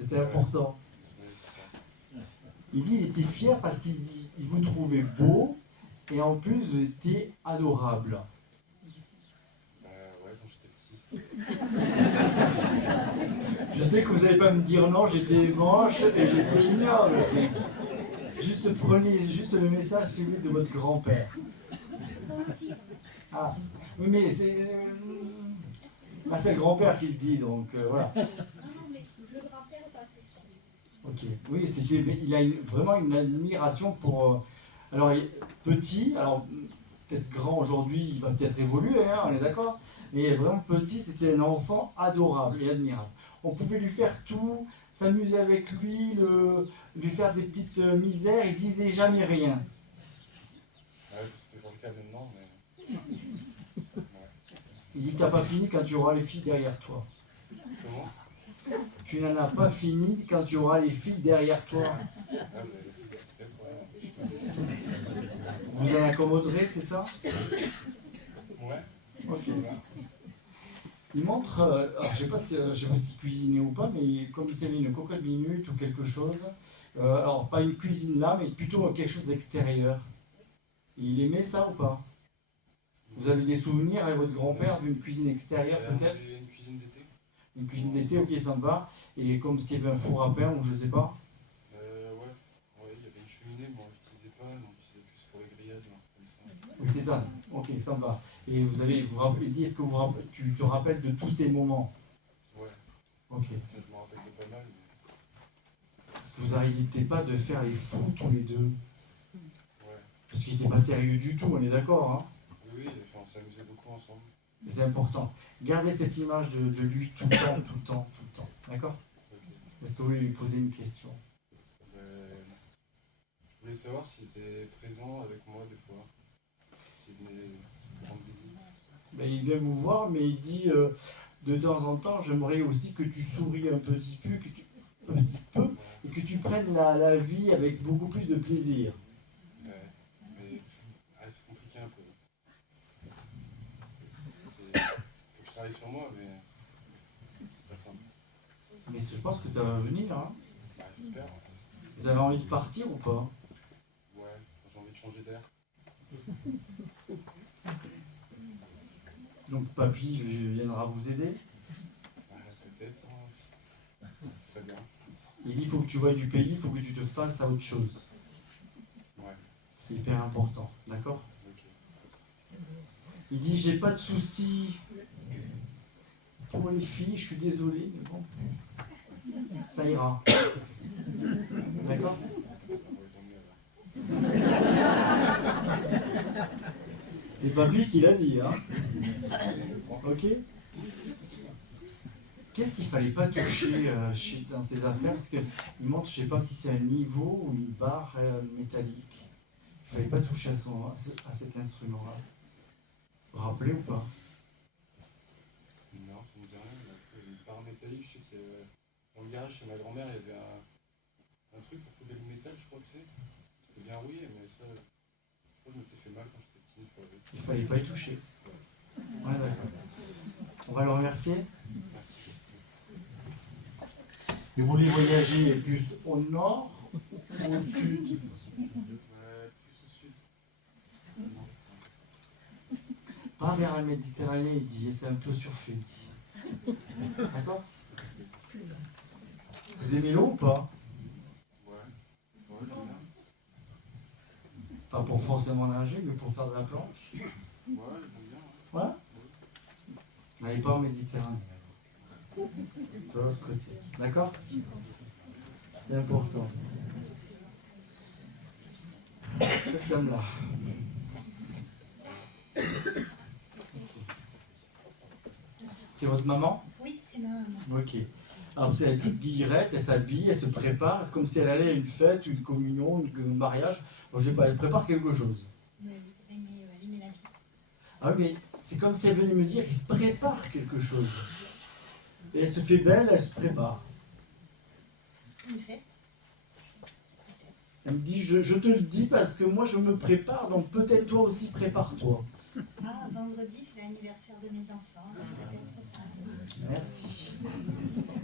C'était important. Il dit, il était fier parce qu'il dit, il vous trouvait beau et en plus, vous étiez adorable. Ouais, quand j'étais petit. Je sais que vous n'allez pas me dire non, j'étais moche et j'étais ignoble. Juste prenez juste le message celui de votre grand-père. Ah, oui, mais c'est le grand-père qui le dit, donc voilà. Non, mais le grand-père est passé ça. Ok, oui, il a vraiment une admiration pour. Alors, petit, alors peut-être grand aujourd'hui, il va peut-être évoluer, hein, on est d'accord. Mais vraiment petit, c'était un enfant adorable et admirable. On pouvait lui faire tout, s'amuser avec lui, lui faire des petites misères, il disait jamais rien. Ouais, c'est toujours le cas maintenant, mais. Il dit t'as pas fini quand tu auras les filles derrière toi. Comment? Tu n'en as pas fini quand tu auras les filles derrière toi. Vous en accommoderez, c'est ça? Ouais. Ok. Il montre, alors, je sais pas si cuisiner ou pas, mais comme il savait une cocotte minute ou quelque chose, alors pas une cuisine là, mais plutôt quelque chose d'extérieur. Il aimait ça ou pas? Vous avez des souvenirs avec votre grand-père d'une cuisine extérieure peut-être? Une cuisine d'été. Une cuisine d'été, ok, ça me va. Et comme s'il y avait un four à pain ou je sais pas? Ouais, il y avait une cheminée, mais on l'utilisait pas, on l'utilisait plus pour les grillades, comme ça. Oui, c'est ça. Ok, ça me va. Et vous dit, est-ce que tu te rappelles de tous ces moments? Ouais. Ok. Je me rappelle de pas mal, mais... Est-ce que vous n'arrêtez pas de faire les fous tous les deux? Ouais. Parce qu'il n'était pas sérieux du tout, on est d'accord, hein? Oui, enfin, on s'amusait beaucoup ensemble. C'est important. Gardez cette image de lui tout le temps, tout le temps, tout le temps. D'accord? Est-ce que vous voulez lui poser une question? Je voulais savoir s'il était présent avec moi des fois. S'il venait rendre visite. Ben, il vient vous voir, mais il dit de temps en temps, j'aimerais aussi que tu souris un petit peu, et que tu prennes la vie avec beaucoup plus de plaisir. Ouais, mais c'est compliqué un peu. Faut que je travaille sur moi, mais c'est pas simple. Mais je pense que ça va venir. Hein. Bah, j'espère. Vous avez envie de partir ou pas? Ouais, j'ai envie de changer d'air. Donc papy viendra vous aider. Ouais, peut-être. Ce serait bien. Il dit il faut que tu voies du pays, il faut que tu te fasses à autre chose. Ouais. C'est hyper important, d'accord? Ok. Il dit j'ai pas de soucis pour les filles, je suis désolé, mais bon, ça ira. D'accord? C'est papy qui l'a dit, hein? Ok? Qu'est-ce qu'il fallait pas toucher dans ces affaires? Parce qu'il montre, je sais pas si c'est un niveau ou une barre métallique. Il fallait pas toucher à cet instrument-là. Vous vous rappelez ou pas? Non, ça me dit rien. Une barre métallique, je sais que dans le garage chez ma grand-mère, il y avait un truc pour couper le métal, je crois que c'est. C'était bien rouillé, mais ça, je m'étais fait mal quand j'étais petit une fois. Il fallait pas y toucher. Ouais, d'accord. On va le remercier. Et vous voulez voyager plus au nord ou au sud? Plus au sud. Pas vers la Méditerranée, il dit, et c'est un peu surfait, il dit. D'accord? Vous aimez l'eau ou pas? Ouais, j'aime bien. Pas pour forcément nager, mais pour faire de la planche. Ouais, j'aime bien. Ouais? N'allez pas en Méditerranée. De l'autre côté. D'accord? C'est important. Cette dame-là. C'est votre maman? Oui, c'est ma maman. Ok. Alors, elle est toute guillerette, elle s'habille, elle se prépare comme si elle allait à une fête, une communion, un mariage. Bon, je sais pas, elle prépare quelque chose. Ah oui, mais c'est comme si elle venait me dire, il se prépare quelque chose. Et elle se fait belle, elle se prépare. Une fête. Elle me dit, je te le dis parce que moi je me prépare, donc peut-être toi aussi prépare-toi. Ah, vendredi, c'est l'anniversaire de mes enfants. Merci.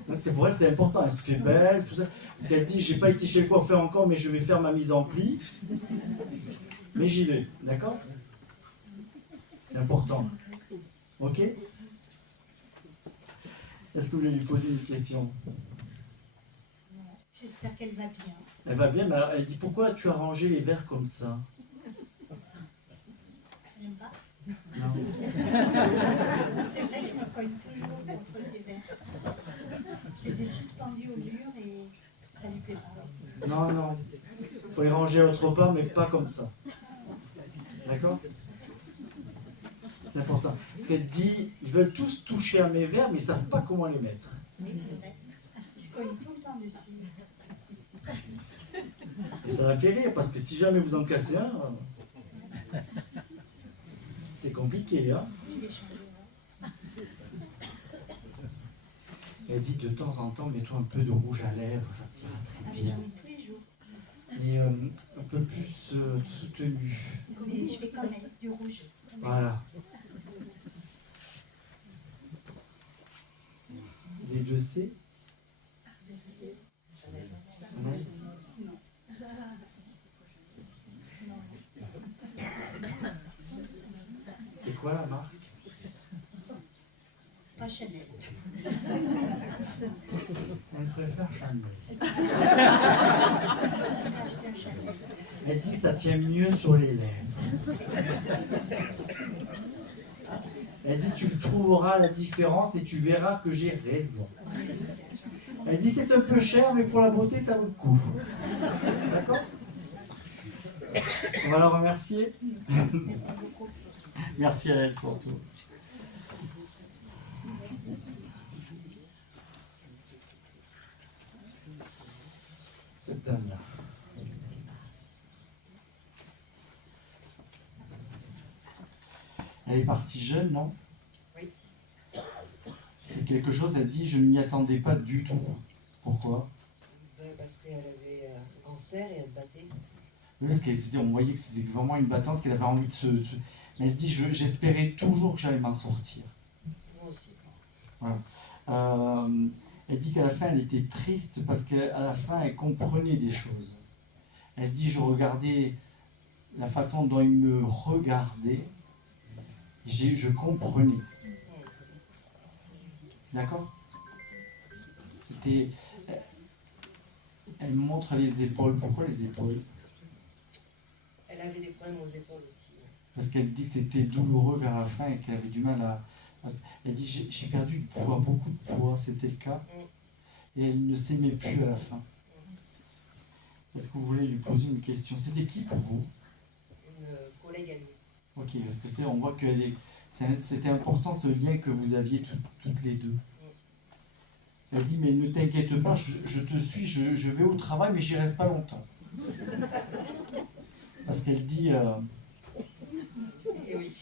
Donc c'est pour elle, c'est important, elle se fait belle, tout ça. Parce qu'elle dit, j'ai pas été chez le coiffeur encore, mais je vais faire ma mise en pli. Mais j'y vais, d'accord? C'est important. Ok? Est-ce que vous voulez lui poser une question? J'espère qu'elle va bien. Elle va bien, mais alors, elle dit, pourquoi tu as rangé les verres comme ça? Je n'aime pas. Non. C'est vrai que je me colle toujours contre les verres. Je les ai suspendus au mur et ça lui plaît pas. Non, non. Il faut les ranger autre part, mais pas comme ça. D'accord? C'est important. Parce qu'elle dit, ils veulent tous toucher à mes verres, mais ils ne savent pas comment les mettre. Oui, c'est vrai. Ils se collent tout le temps dessus. Et ça la fait rire, parce que si jamais vous en cassez un, c'est compliqué, hein? Elle dit de temps en temps, mets-toi un peu de rouge à lèvres, ça t'ira très bien. J'en mets tous les jours. Et un peu plus soutenu. Oui, je vais quand même du rouge. Voilà. Les deux C. C'est quoi la marque? Pas Chanel. Elle préfère Chanel. Elle dit que ça tient mieux sur les lèvres. Elle dit tu trouveras la différence et tu verras que j'ai raison. Elle dit c'est un peu cher mais pour la beauté ça vaut le coup. D'accord? On va la remercier. Merci à elle surtout. Elle est partie jeune, non? Oui. C'est quelque chose, elle dit, je ne m'y attendais pas du tout. Pourquoi? Parce qu'elle avait un cancer et elle battait. Oui, parce on voyait que c'était vraiment une battante, qu'elle avait envie de Mais elle dit, j'espérais toujours que j'allais m'en sortir. Moi aussi. Voilà. Elle dit qu'à la fin, elle était triste parce qu'à la fin, elle comprenait des choses. Elle dit, je regardais la façon dont il me regardait, je comprenais. D'accord? Elle montre les épaules. Pourquoi les épaules? Elle avait des problèmes aux épaules aussi. Parce qu'elle dit que c'était douloureux vers la fin et qu'elle avait du mal à... Elle dit, j'ai perdu du poids, beaucoup de poids, c'était le cas. Et elle ne s'aimait plus à la fin. Est-ce que vous voulez lui poser une question? C'était qui pour vous? Une collègue à lui. Ok, parce que on voit que c'était important ce lien que vous aviez toutes les deux. Elle dit, mais ne t'inquiète pas, je te suis, je vais au travail, mais j'y reste pas longtemps. Parce qu'elle dit... Et oui.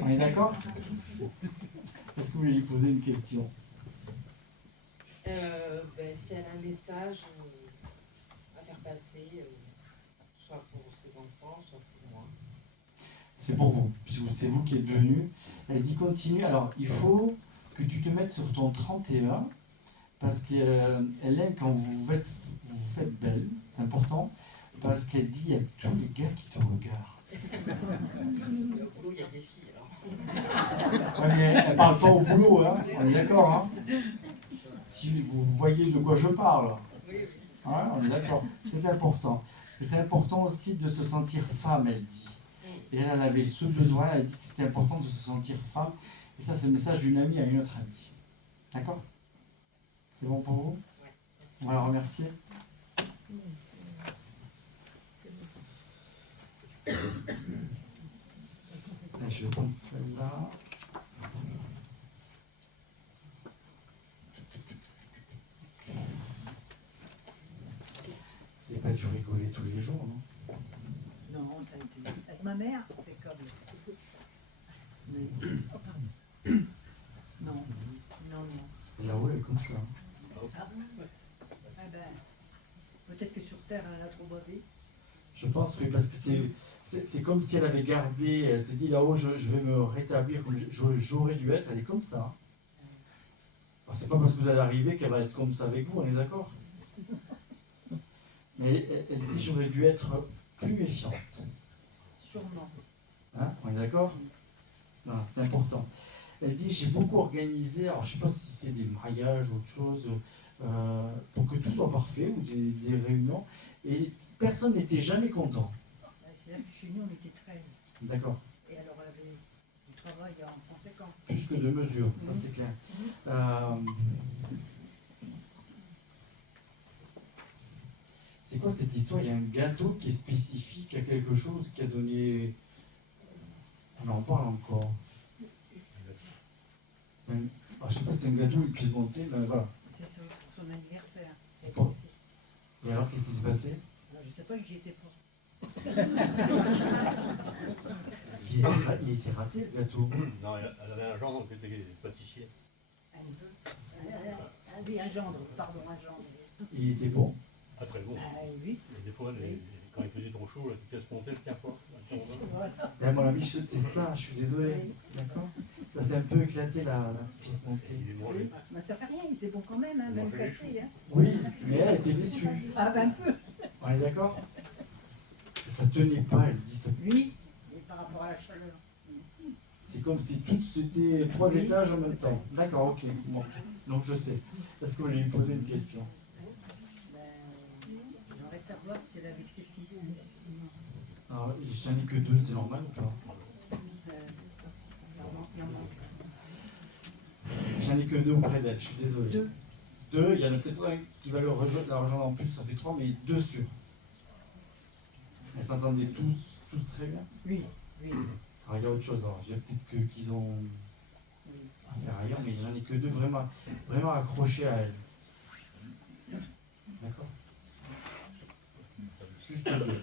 On est d'accord? Est-ce que vous voulez lui poser une question? Si elle a un message à faire passer, soit pour ses enfants, soit pour moi. C'est pour vous, c'est vous qui êtes venu. Elle dit continue. Alors, il faut que tu te mettes sur ton 31, parce qu'elle aime quand vous vous faites belle, c'est important, parce qu'elle dit il y a tous les gars qui te regardent. Au boulot, il y a des filles alors. Ouais, mais elle parle pas au boulot, hein. On est d'accord, hein. Si vous voyez de quoi je parle. Ouais, on est d'accord. C'est important. Parce que c'est important aussi de se sentir femme, elle dit. Et elle avait ce besoin, elle dit que c'était important de se sentir femme. Et ça, c'est le message d'une amie à une autre amie. D'accord? C'est bon pour vous? Ouais. On va la remercier. Là, je vais prendre celle-là. Vous n'avez pas dû rigoler tous les jours, non? Non, ça a été. Avec ma mère, c'est comme. Mais. Oh, pardon. Non, non, non. Là-haut, elle est comme ça. Ah, eh ben, peut-être que sur Terre, elle en a trop bavé. Je pense que parce que c'est comme si elle avait gardé, elle s'est dit là-haut, je vais me rétablir comme j'aurais dû être, elle est comme ça. Alors, c'est pas parce que vous allez arriver qu'elle va être comme ça avec vous, on est d'accord? Mais elle dit j'aurais dû être plus méfiante. Sûrement. Hein, on est d'accord? C'est important. Elle dit j'ai beaucoup organisé, alors je sais pas si c'est des mariages ou autre chose, pour que tout soit parfait, ou des réunions, et personne n'était jamais content. C'est-à-dire que chez nous, on était 13. D'accord. Et alors, elle avait du travail en conséquence. Plus que de mesure, ça c'est clair. C'est quoi cette histoire? Il y a un gâteau qui est spécifique à quelque chose qui a donné... On en parle encore. Alors, je sais pas si c'est un gâteau qui puisse monter, mais voilà. C'est pour son anniversaire. Bon. Et alors, qu'est-ce qui s'est passé? Je sais pas, j'y étais pas. Il était raté le gâteau. Non, elle avait un gendre qui était pâtissier. Elle avait un gendre, pardon, un gendre. Il était bon? Ah, très bon. Oui. Et des fois, quand il faisait trop chaud, la pièce montée, elle tient pas. À mon avis, c'est ça, je suis désolé. D'accord? Ça s'est un peu éclaté la pièce montée. Mais ça fait rien, il était bon quand même, hein, même cassé. Hein. Oui, mais elle était déçue. Ah, ben un peu. On est d'accord? Ça tenait pas, elle dit ça. Oui, et par rapport à la chaleur. C'est comme si tout c'était 3 étages en même temps. D'accord, ok. Bon. Donc je sais. Est-ce que vous voulez lui poser une question? J'aimerais savoir si elle est avec ses fils. Alors, j'en ai que 2, c'est normal ou pas? Il en manque. J'en ai que 2 auprès d'elle, je suis désolé. 2. 2, il y en a peut-être un qui va leur rejoindre l'argent en plus, ça fait 3, mais 2 sûrs. Elles s'entendaient tous très bien? Oui, oui. Alors il y a autre chose, alors j'ai peut-être qu'ils ont affaire ailleurs, mais j'en ai que 2 vraiment accrochés à elle. D'accord? Juste 2.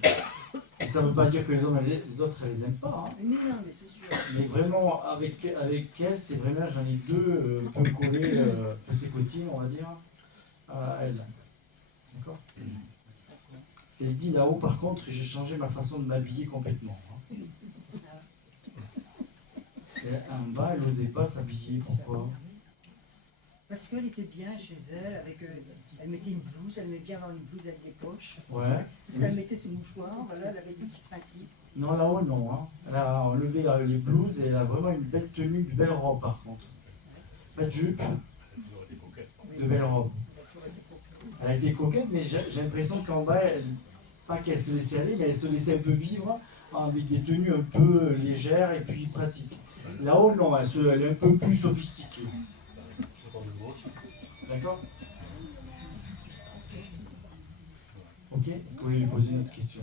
Et ça ne veut pas dire que les autres, elles les aiment pas. Hein. Mais non, mais c'est sûr. Mais vraiment, avec elle, c'est vraiment, j'en ai deux peu collés, peu ses cotines, on va dire, à elle. D'accord. Ce qu'elle dit là-haut, par contre, j'ai changé ma façon de m'habiller complètement. Hein. Et en bas, elle n'osait pas s'habiller. Pourquoi? Parce qu'elle était bien chez elle, avec, elle mettait une blouse, elle aimait bien avoir une blouse avec des poches. Ouais. Parce qu'elle mettait ses mouchoirs, voilà, elle avait des petits principes. Non, là-haut, non. Hein. Elle a enlevé les blouses et elle a vraiment une belle tenue, une belle robe par contre. Pas de jupe, de belle robe. Elle a été coquette, mais j'ai l'impression qu'en bas, pas qu'elle se laissait aller, mais elle se laissait un peu vivre avec des tenues un peu légères et puis pratiques. Là-haut, non, elle est un peu plus sophistiquée. D'accord? Ok? Est-ce que vous voulez lui poser une autre question?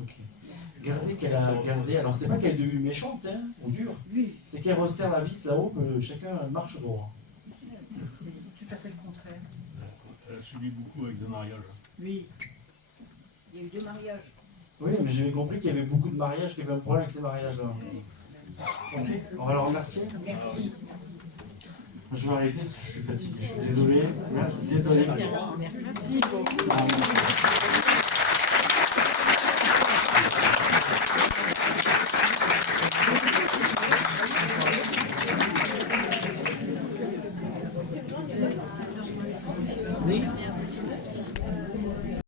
Ok. Regardez qu'elle a gardé. Alors, c'est pas qu'elle est devenue méchante, hein, ou dure. C'est qu'elle resserre la vis là-haut, que chacun marche droit. C'est tout à fait le contraire. Elle a subi beaucoup avec 2 mariages. Oui. Il y a eu 2 mariages. Oui, mais j'avais compris qu'il y avait beaucoup de mariages, qu'il y avait un problème avec ces mariages-là. Ok, on va le remercier. Merci. Je vais arrêter parce que je suis fatigué. Je suis désolé. Désolé. Merci beaucoup.